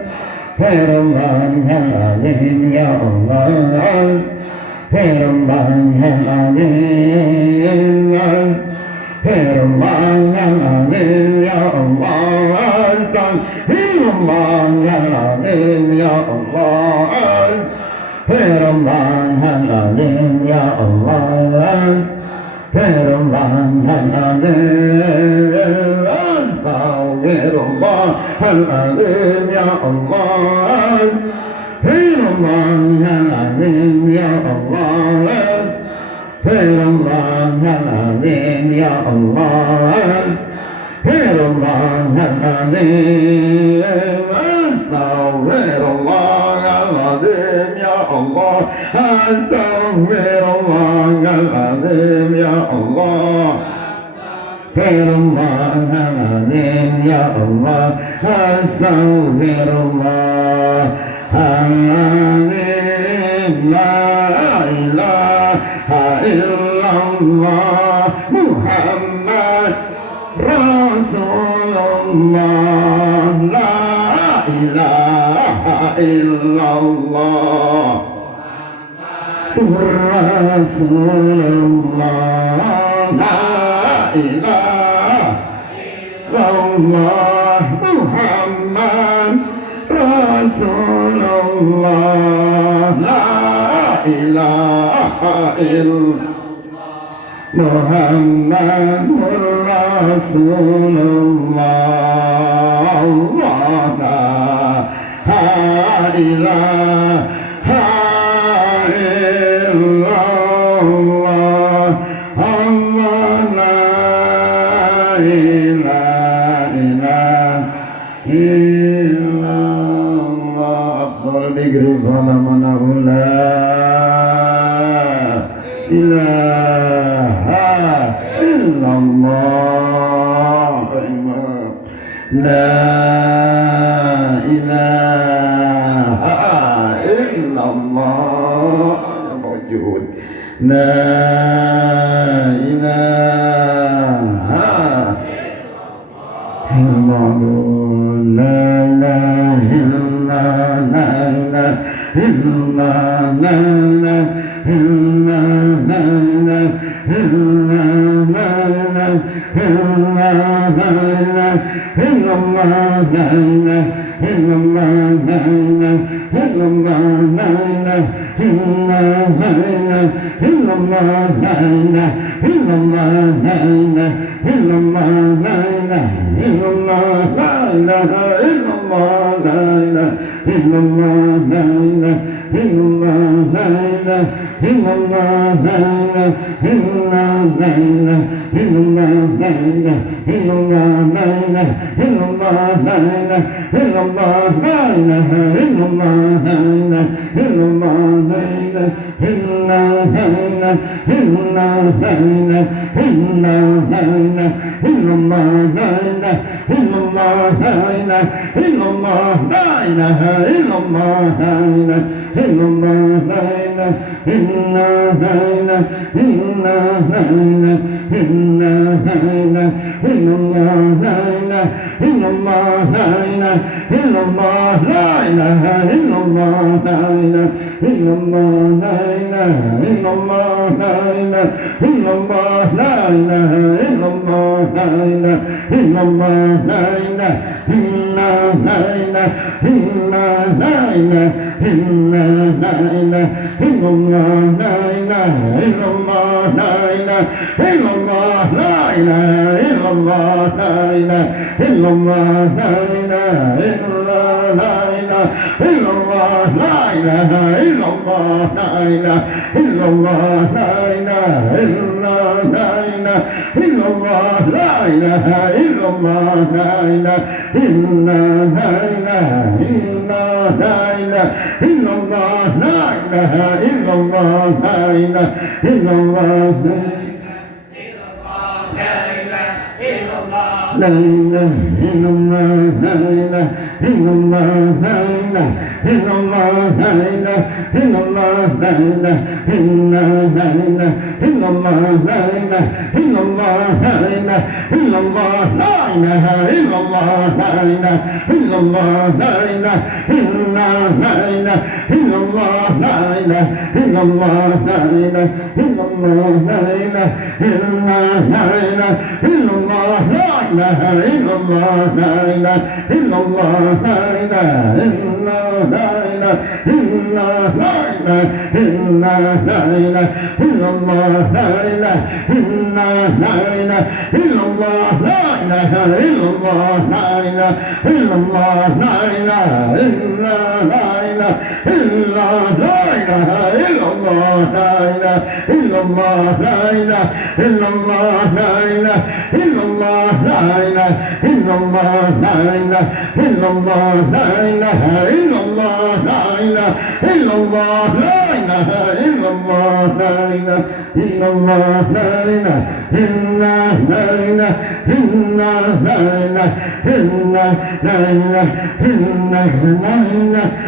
Astaghfirullahaladzim ya Allah, Astaghfirullahaladzim, Astaghfirullahaladzim ya Allah, Astaghfirullahaladzim ya Allah, Astaghfirullahaladzim ya Allah, Astaghfirullahaladzim, Astaghfirullahaladzim ya Allah, Astaghfirullahaladzim ya Allah, Astaghfirullahaladzim ya Allah, Astaghfirullahaladzim, Astaghfirullahaladzim ya Allah, Astaghfirullahaladzim ya Allah, Astaghfirullahaladzim ya Allah, Astaghfirullahaladzim, la ilaha illallah Muhammad Rasulullah, la ilaha illallah Rasulullah, la ilaha illallah Muhammad Rasulullah, la ilaha illallah Muhammadur Rasulullah, la ilaha illallah, Allah la ilaha illallah, afdal digri salamanahu la ilaha illallah, la ilaha illallah wujud, la ilaha illallah, la ilaha illallah illallah, la ilaha illallah, la ilaha illallah, la ilaha illallah, la ilaha illallah, la ilaha illallah, la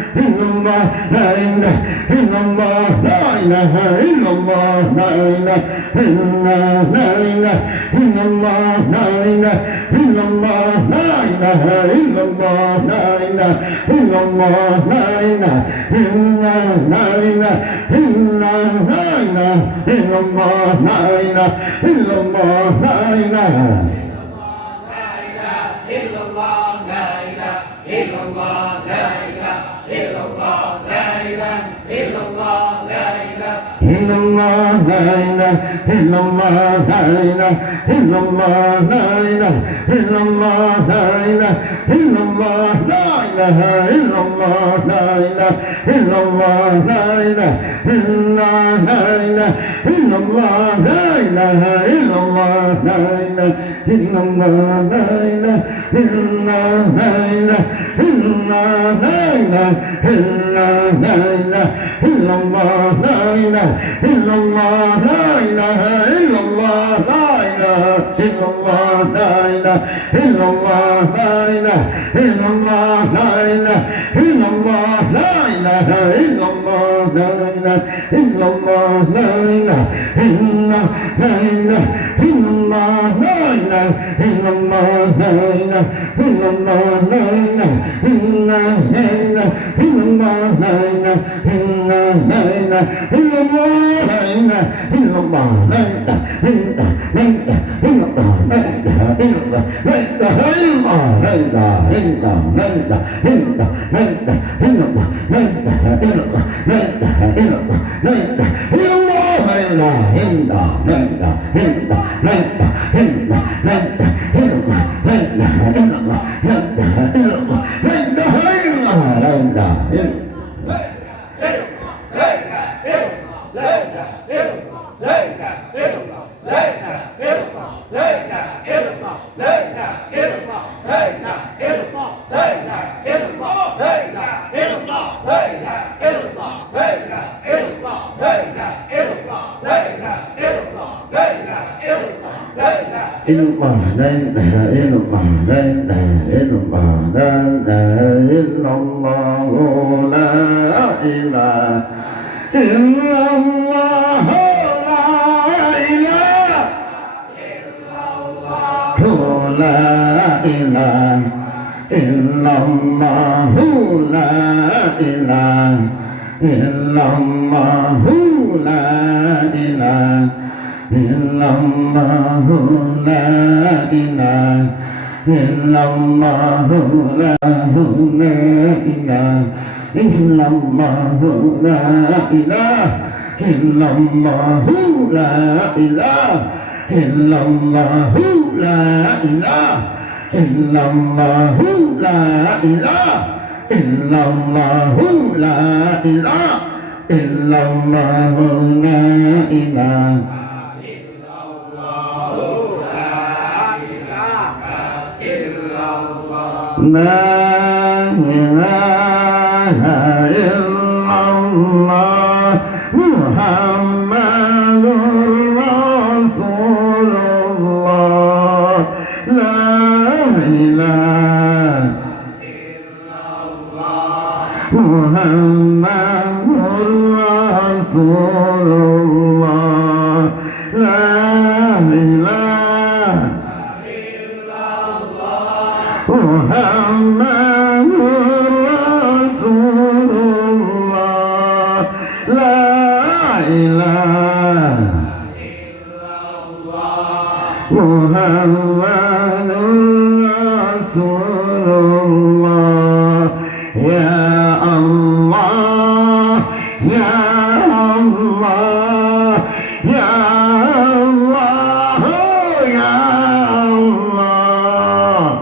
ilaha illallah, la ilaha illallah, la ilaha ilaha illallah, la ilaha illallah, la ilaha illallah, la ilaha illallah, la ilaha illallah, la ilaha illallah, la ilaha illallah, la ilaha illallah, la ilaha illallah, la ilaha illallah, la ilaha La ilaha illallah Muhammadur Rasulullah, La ilaha Muhammadur Rasulullah, La ilaha Muhammadur Rasulullah, la ilaha Muhammadur Rasulullah. Ya Allah, ya Allah, ya Allah, oh ya Allah.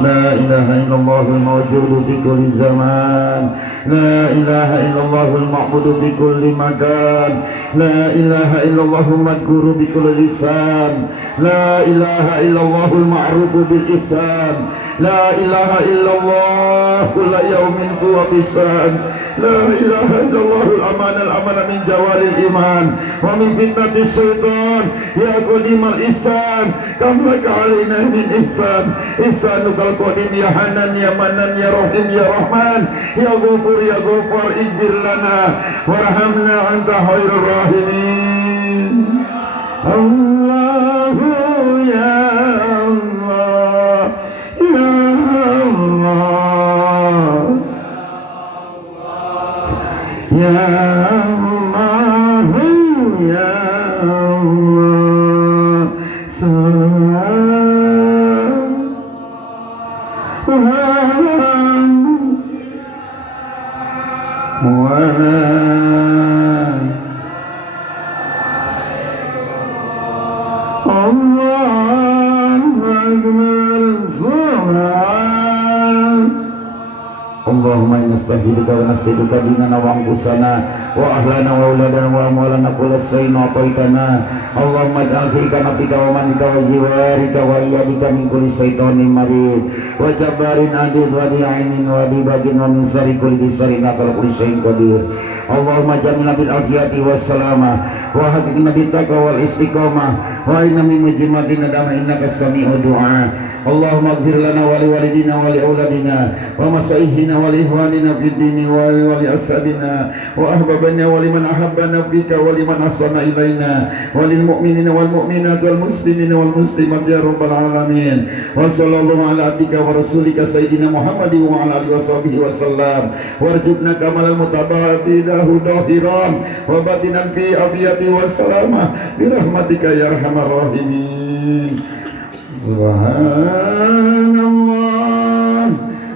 La ilaha illallahul mawjudu fi kulli zaman, la ilaha illallahul ma'budu fi kulli makan, la ilaha illallahul madhkuru bi kulli lisan, la ilaha illallahul ma'rufu bil ihsan, la ilaha illallah kulla yaumin huwa bisan, la ilaha illallahul amanah min jawalil iman wa min fitnatis syaitan, ya qadimal ihsan kamlaka alaina min ihsan, ihsanukal qadim ya hanan ya manan ya rahim ya rahman ya ghafur ya ghafar, ijbir lana warhamna anta khairur rahimin. Allahu ya Allah, ya Allah, ya Allah, ya Allah, Allahumma inna nastaghfiruka wa nastaghfiruka dinana wa anfusana wa ahlana wa auladana wa amwalana kulla shay'in a'taitana. Allahumma ij'al fi kanafika wa manika wa jiwarika wa iyadika min kulli syaitanir marid wa jabbarin adid wa di'ainin wa dibagin wa min syarri kulli syarrin wa kulli syai'in qadir. Allahumma jamilna bil afiyati was salama wa hakikina bit taqwa wal istiqamah wa inna min mujmatin nadama innaka sami'ud du'a. Allahumma ighfir lana wa li walidina wa li auladina wa masaihina wa li ihwanina fid dini wa li ashabina wa ahbabana wa liman ahabbana fika wa liman ahsana ilaina wa lil mu'minina wal mu'minat wal muslimina wal muslimat ya rabbal alamin. Wa sallallahu ala abdika wa rasulika sayyidina Muhammadin wa ala alihi wa sahbihi wa sallam. Warjubna kamalal mutaba'ina hudahiran wa batinan fi abiyati wa salamah bi rahmatika ya arhamar rahimin. Subhanallah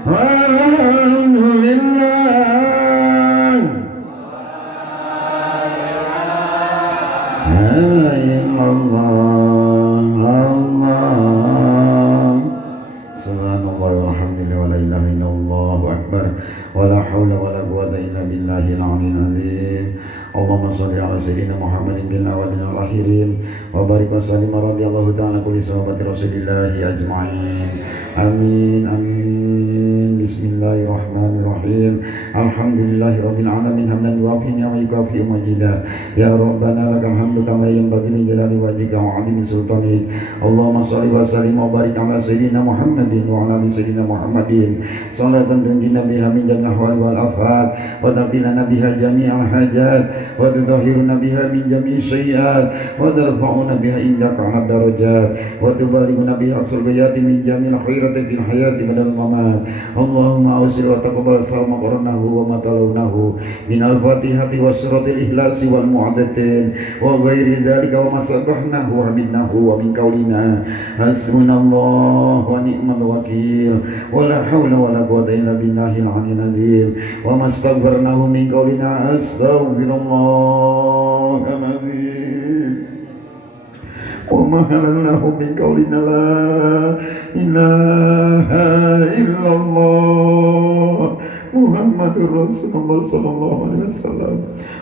walhamdulillah, la ilallah Allah, subhanallah walhamdulillah, la ilaha illallah akbar, wa la hawla wa la quwwata illa billahil aliyyil azim. Allahumma sholli ala sayyidina Muhammadin bil awwalin wal akhirin wa barik wa sallim radhiyallahu ta'ala kulli sahabati Rasulillah ajma'in. Amin amin Bismillahirrahmanirrahim. Alhamdulillahirabbil alamin hamdan yuwafi ni'amahu yukafi majidah. Ya Rabbana lakal hamdu kama yanbaghi li jalali wajhika wa 'azimi sultanik. Allahumma shalli wa sallim wa barik ala sayyidina Muhammadin wa ala ali sayyidina Muhammadin. Salatan tunjina biha min jami'il ahwal wal afat wa taqina biha jami'al hajat wa tudahhiruna biha min jami'i sayyi'at wa tarfa'una biha indaka 'ala darajat wa tubarighuna biha aqsal ghayati min jami'il khairati fil hayati wa mamat. Allahumma awsil wa taqabbal sama qarnahu wa matalawnahu min al-fatihati wa suratil ikhlasi wal mu'adatin wa ghairi dhalika wa masabahnahu wa hamidnahu wa min qawlina hasbunallahu wa ni'mal wakil wa la hawla wa la quwwata illa billahil aliyyil azim wa mastaghfarnahu min qawlina astaghfirullah al-azim wa ma halallahu min qawlina la ilaha illallah Muhammadur Rasulullah sallallahu alaihi wasallam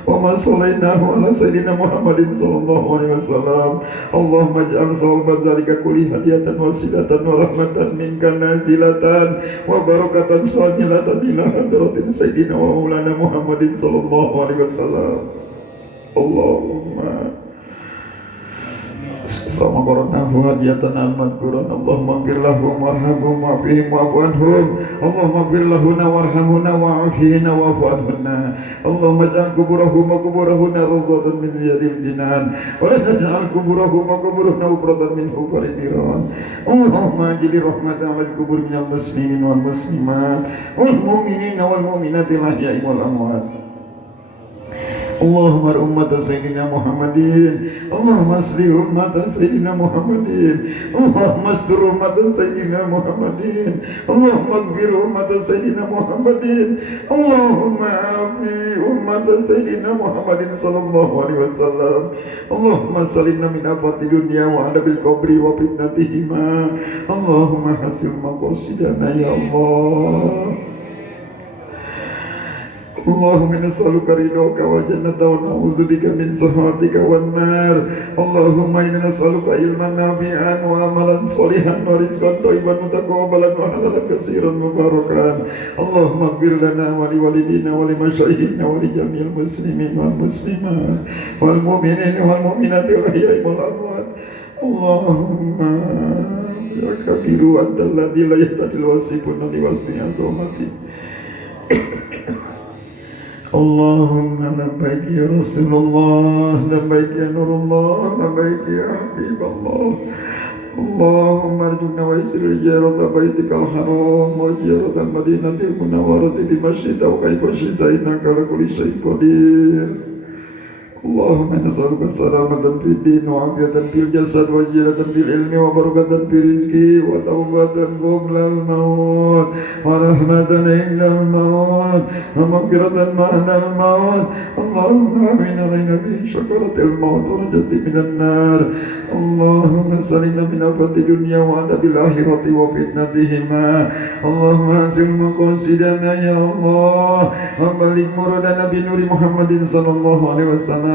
wa ma sallainahu ala sayyidina Muhammadin sallallahu alaihi wasallam. Allahumma ij'al sawaba dzalika kulli hadiyatan wasilatan wa rahmatan minka nazilatan wa barakatan sajilatan ila hadratin sayyidina wa maulana Muhammadin sallallahu alaihi wasallam. Allahumma sama qaranahu hadiyatan al-madkuran. Allahumma gfir lahum warhamhum wa'afihim wa'fu anhum. Allahumma gfir lahuna warhamhuna wa'afihina wa'fu anhunna. Allahumma ja'al kuburahum wa kuburahuna rawdatan min riyadil jinan wa la taj'al kuburahum wa kuburahuna ubratan min hufarid niran. Allahumma ajli rahmatan 'alal kubur minal muslimin wal muslimat wal mu'minina wal mu'minati al-ahya'i wal amwat. Allahumma ummata sayyidina Muhammadin. Allahumma asli ummata sayyidina Muhammadin. Allahumma astur ummata sayyidina Muhammadin. Allahumma gfir ummata sayyidina Muhammadin. Allahumma afi ummata sayyidina Muhammadin sallallahu alaihi wasallam. Allahumma salimna min afati dunya wa adabil qabri wa fitnatihima. Allahumma hasil maqasidana ya Allah. Allahumma nas'aluka ridhaka wal jannata wa na'udzu bika min sakhatika wan nar. Allahumma inna nas'aluka ilman nafi'an wa amalan sholihan wa rizqan thayyiban mutaqabbalan wa halalan katsiran mubarakan. Allahumma ighfir lana wa li walidina wa li masyayikhina wa li jami'il muslimin wal muslimat wal mu'minina wal mu'minati wal ahya'i wal amwat. Allahumma ya kabiru antal ladzi la yahtadil wasifuna li wasfihi azamati. Allahumma labbaik ya Rasulullah, labbaik ya Nurullah, labbaik ya Habiballah. Allahumma arjuna wa isri jarata baitikal haram wa jarata madinatil munawwarati bi masjid wa kaifa syita innaka ala kulli syai'in qadir. Allahumma nas'aluka salamatan fid din wa afiyatan fil jasad wa ziyadatan fil ilmi wa barakatan fil rizqi wa tawbatan qabla al-maut wa rahmatan inda al-maut wa maghfiratan ba'da al-maut. Allahumma amin alaina bi syakaratil maut wa najati minan nar. Allahumma salimna min afati dunya wa adabil akhirati wa fitnatihima. Allahumma anzil maqasidana ya Allah wa balik muradana bi nuri Muhammadin sallallahu alaihi wasallam.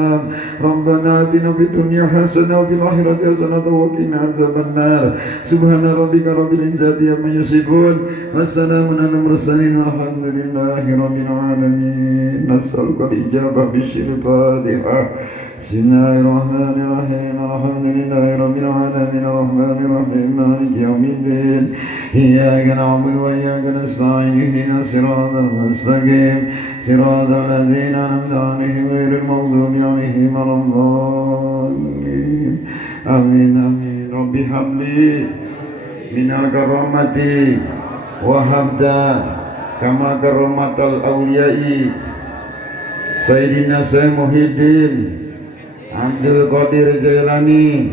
Rabbana atina fid dunya hasanah wa fil akhirati hasanah wa qina adzaban nar. Subhana rabbika rabbil izzati amma yasifun wa salamun alal mursalin walhamdulillahi rabbil alamin. Nas'aluka al-ijabah bisyiril Fatihah. Bismillahirrahmanirrahim. Alhamdulillahi rabbil alamin arrahmanir rahim maliki yaumiddin. Iyyaka na'budu wa iyyaka nasta'in ihdinas siratal mustaqim siratal ladzina an'amta 'alaihim ghairil maghdubi 'alaihim waladdallin. Amin amin. Rabbi habli minal karamati wa habda kama karamatal awliya'i Sayyidina Syekh Muhyiddin Abdul Qadir Jailani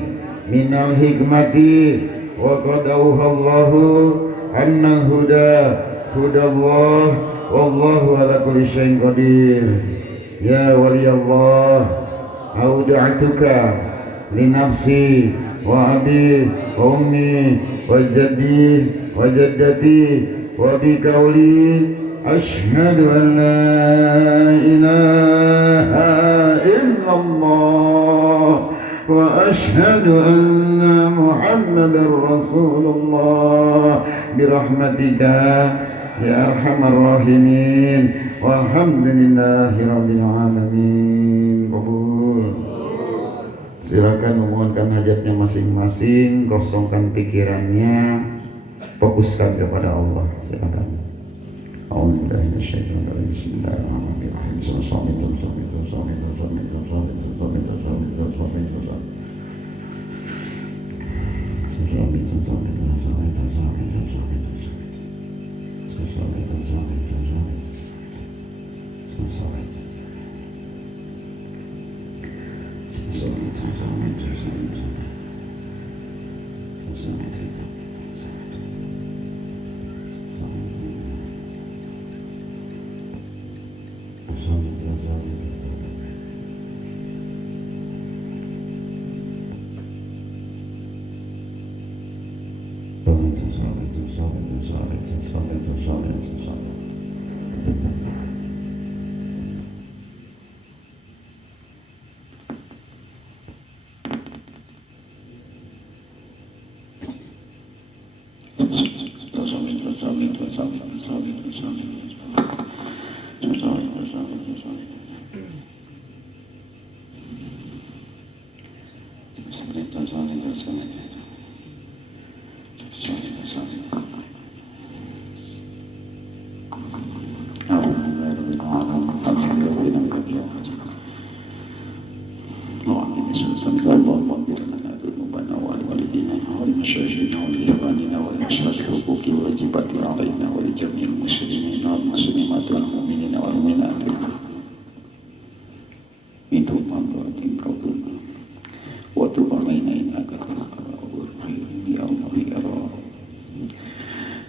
minal hikmati wa qad auhallahu anna huda hudallah wallahu ala kulli syai'in qadir. Ya wali Allah, auda'tuka li nafsi wa abi wa ummi wa jaddi wa jaddati wa bi qawli asyhadu an la ilaha illallah wa asyhadu anna Muhammadar Rasulullah birahmatika ya arhamar rahimin. Walhamdulillahi rabbil alamin. Kabul. Silakan memohonkan hajatnya masing-masing, kosongkan pikirannya, fokuskan kepada Allah. Silakan.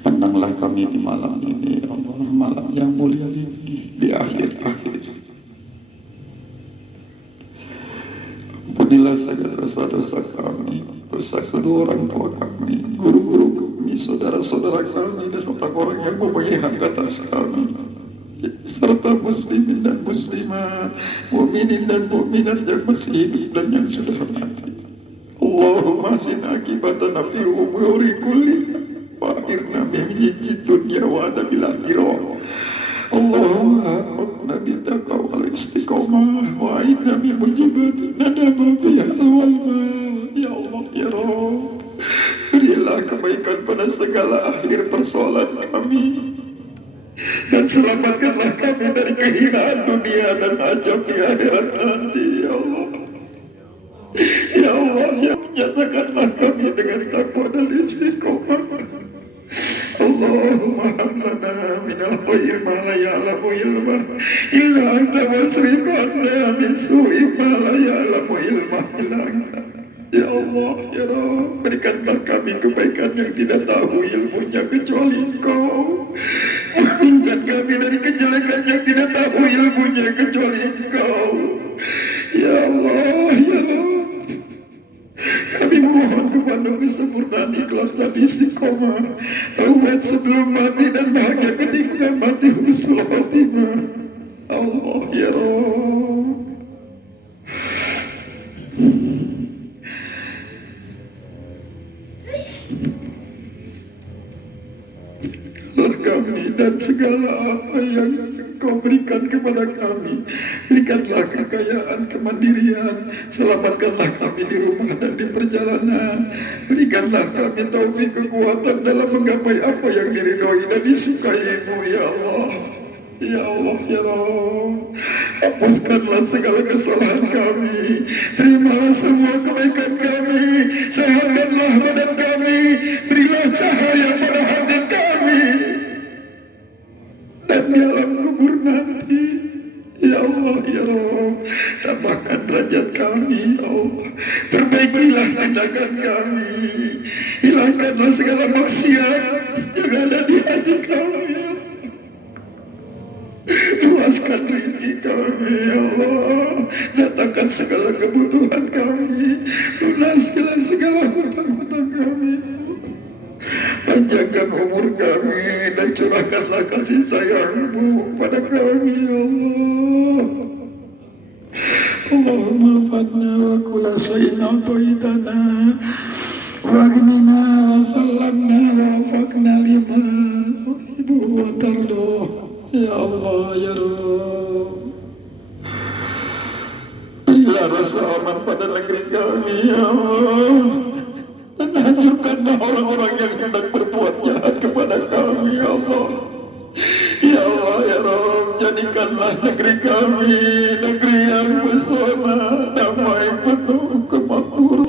Pandanglah kami di malam ini, ya Allah, malam yang mulia ini, di akhir-akhir. Ampunilah segala dosa-dosa kami, dosa kedua orang tua kami, guru-guru kami, saudara-saudara kami, dan orang-orang yang memihak atas kami, serta muslimin dan muslimat, mukminin dan mukminat yang masih hidup dan yang sudah mati. Allahumma sin akibatana fi umuri kulliha wa akhirna min dunya wa adabil akhirah. Allahumma amna bitaqwa wal istiqamah wa inna min mujibati nadama fi al-wal. Ya Allah ya Rabb, berilah kebaikan pada segala akhir persoalan kami, dan selamatkanlah kami dari kehinaan dunia dan ajab di akhirat nanti. Ya Allah, ya Allah, yang nyatakanlah kami dengan takwa dan istiqomah. Allahumma hamlana minal khair ma la ya'lamu ilma illa anta wasrif anna min su'i ma la ya'lamu ilma illa anta. Ya Allah, ya Rabb, berikanlah kami kebaikan yang tidak tahu ilmunya kecuali Engkau. Palingkan kami dari kejelekan yang tidak tahu ilmunya kecuali Engkau. Ya Allah, ya Rabb, kami mohon kepada kesempurnaan ikhlas dan istiqomah, taubat sebelum mati dan bahagia ketika mati husnul khotimah. Allah ya Rabb, kami dan segala apa yang Engkau berikan kepada kami. Berikanlah kekayaan, kemandirian, selamatkanlah kami di rumah dan di perjalanan. Berikanlah kami taufik, kekuatan dalam menggapai apa yang diridhoi dan disukai-Mu, ya Allah. Ya Allah, ya Rabb, hapuskanlah segala kesalahan kami, terimalah semua kebaikan kami, sehatkanlah badan kami, berilah cahaya pada hati kami, dan di alam kubur nanti. Ya Allah, ya Rabb, tambahkan derajat kami, ya Allah, perbaikilah tindakan kami, hilangkanlah segala maksiat yang ada di hati kami, ya Allah. Luaskan rezeki kami, ya Allah, datangkan segala kebutuhan kami, lunasilah segala hutang-hutang kami, panjangkan umur kami, dan curahkanlah kasih sayang-Mu pada kami, ya Allah. Allahumma fatna wa kula syai'in a'taitana واغننا وسلمنا ووفقنا لما تحب وترضى ya Allah ya Rabb. Berilah rasa aman pada negeri kami ya Allah, dan hancurkanlah orang-orang yang hendak berbuat jahat kepada kami ya Allah. Ya Allah ya Rabb, jadikanlah negeri kami negeri yang pesona, damai, penuh kemakmuran.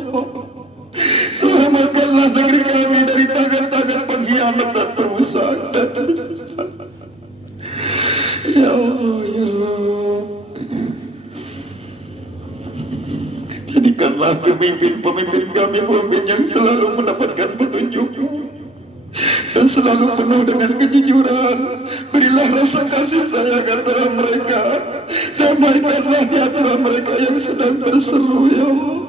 Selamatkanlah negeri kami dari tangan-tangan pengkhianat dan perusak dan ya Allah ya Rabb. Jadikanlah pemimpin kami pemimpin yang selalu mendapatkan petunjuk-Mu dan selalu penuh dengan kejujuran. Berilah rasa kasih sayang antara mereka, damaikanlah di antara mereka yang sedang berseru ya Allah.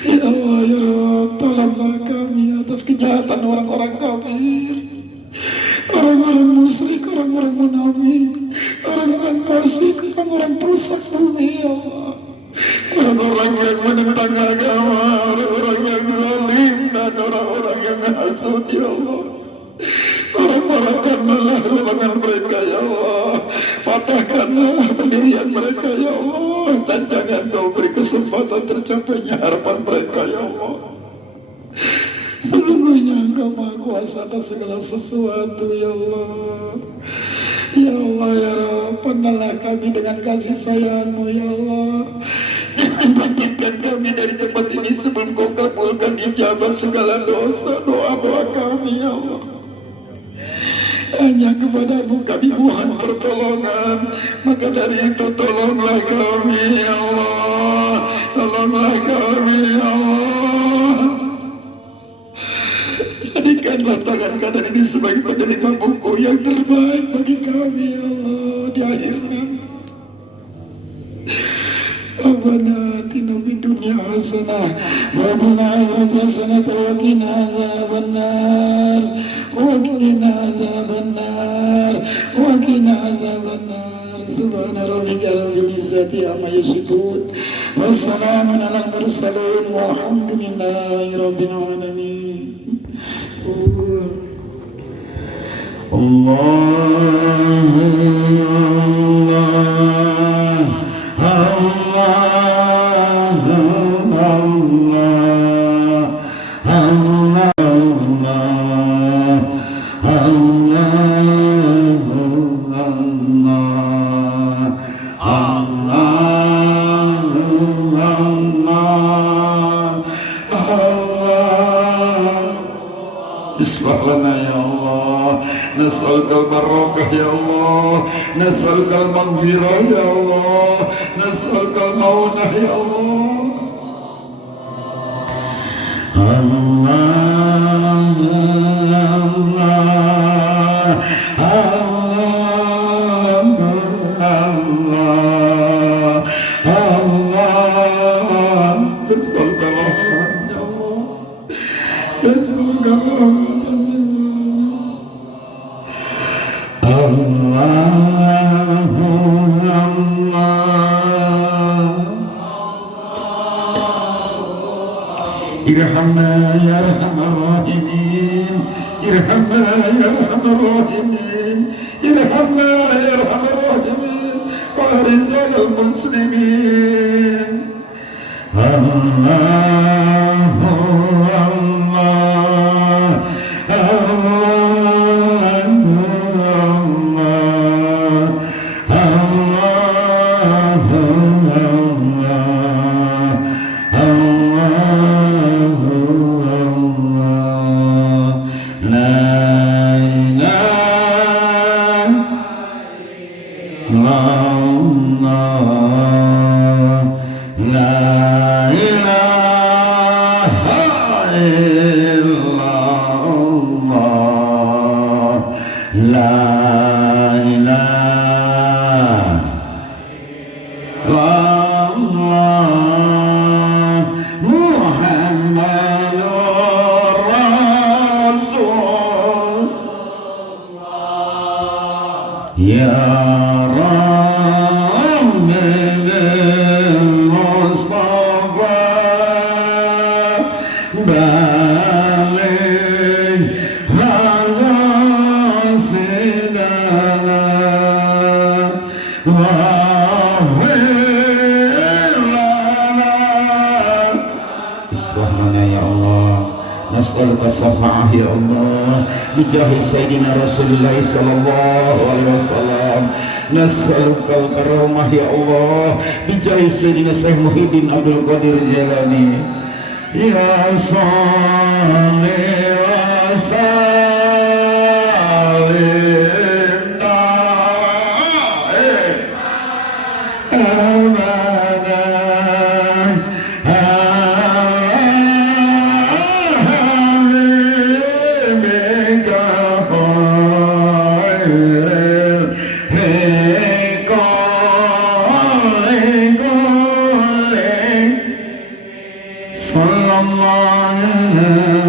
Ya Allah ya Rabb, tolonglah kami atas kejahatan orang-orang kafir, orang-orang musyrik, orang-orang munafik, orang-orang fasik, orang-orang perusak bumi ya Allah, orang-orang yang menentang agama, orang-orang yang zalim dan orang-orang yang hasud ya Allah. Orang-orangkanlah golongan mereka ya Allah, patahkanlah pendirian mereka ya Allah, dan jangan Kau beri kesempatan tercapainya harapan mereka ya Allah. Sesungguhnya Engkau Maha Kuasa atas segala sesuatu ya Allah. Ya Allah ya Rabb, pandanglah kami dengan kasih sayang-Mu ya Allah. Jangan bangkitkan kami dari tempat ini sebelum Kau kabulkan ijabah segala dosa doa-doa kami ya Allah. Hanya kepada-Mu kami mohon pertolongan, maka dari itu tolonglah kami ya Allah, tolonglah kami ya Allah. Jadikanlah tangan kanan ini sebagai penerima buku yang terbaik bagi kami ya Allah di akhir nanti. Rabbana atina fid dunya hasanah wa fil akhirati hasanah wa qina azabannar wa qina azabannar wa qina azabannar. Subhana rabbika rabbil izzati amma yasifun wa salamun alal mursalin walhamdulillahi rabbil alamin. Isbahna ya Allah, nas'alukal barakah ya Allah, nas'alukal maghfirah ya Allah, nas'alukal maunah ya Allah. Irhamna ya arhamar rahimin, irhamna ya arhamar rahimin, irhamna ya arhamar rahimin, wa rizal muslimin. nas'aluka syafa'ah ya Allah bijahi sayyidina Rasulullah sallallahu alaihi wasallam nas'aluka karamah ya Allah bijahi sayyidina Syekh Muhyiddin Abdul Qadir Jailani ya salli wa sallim sallallahu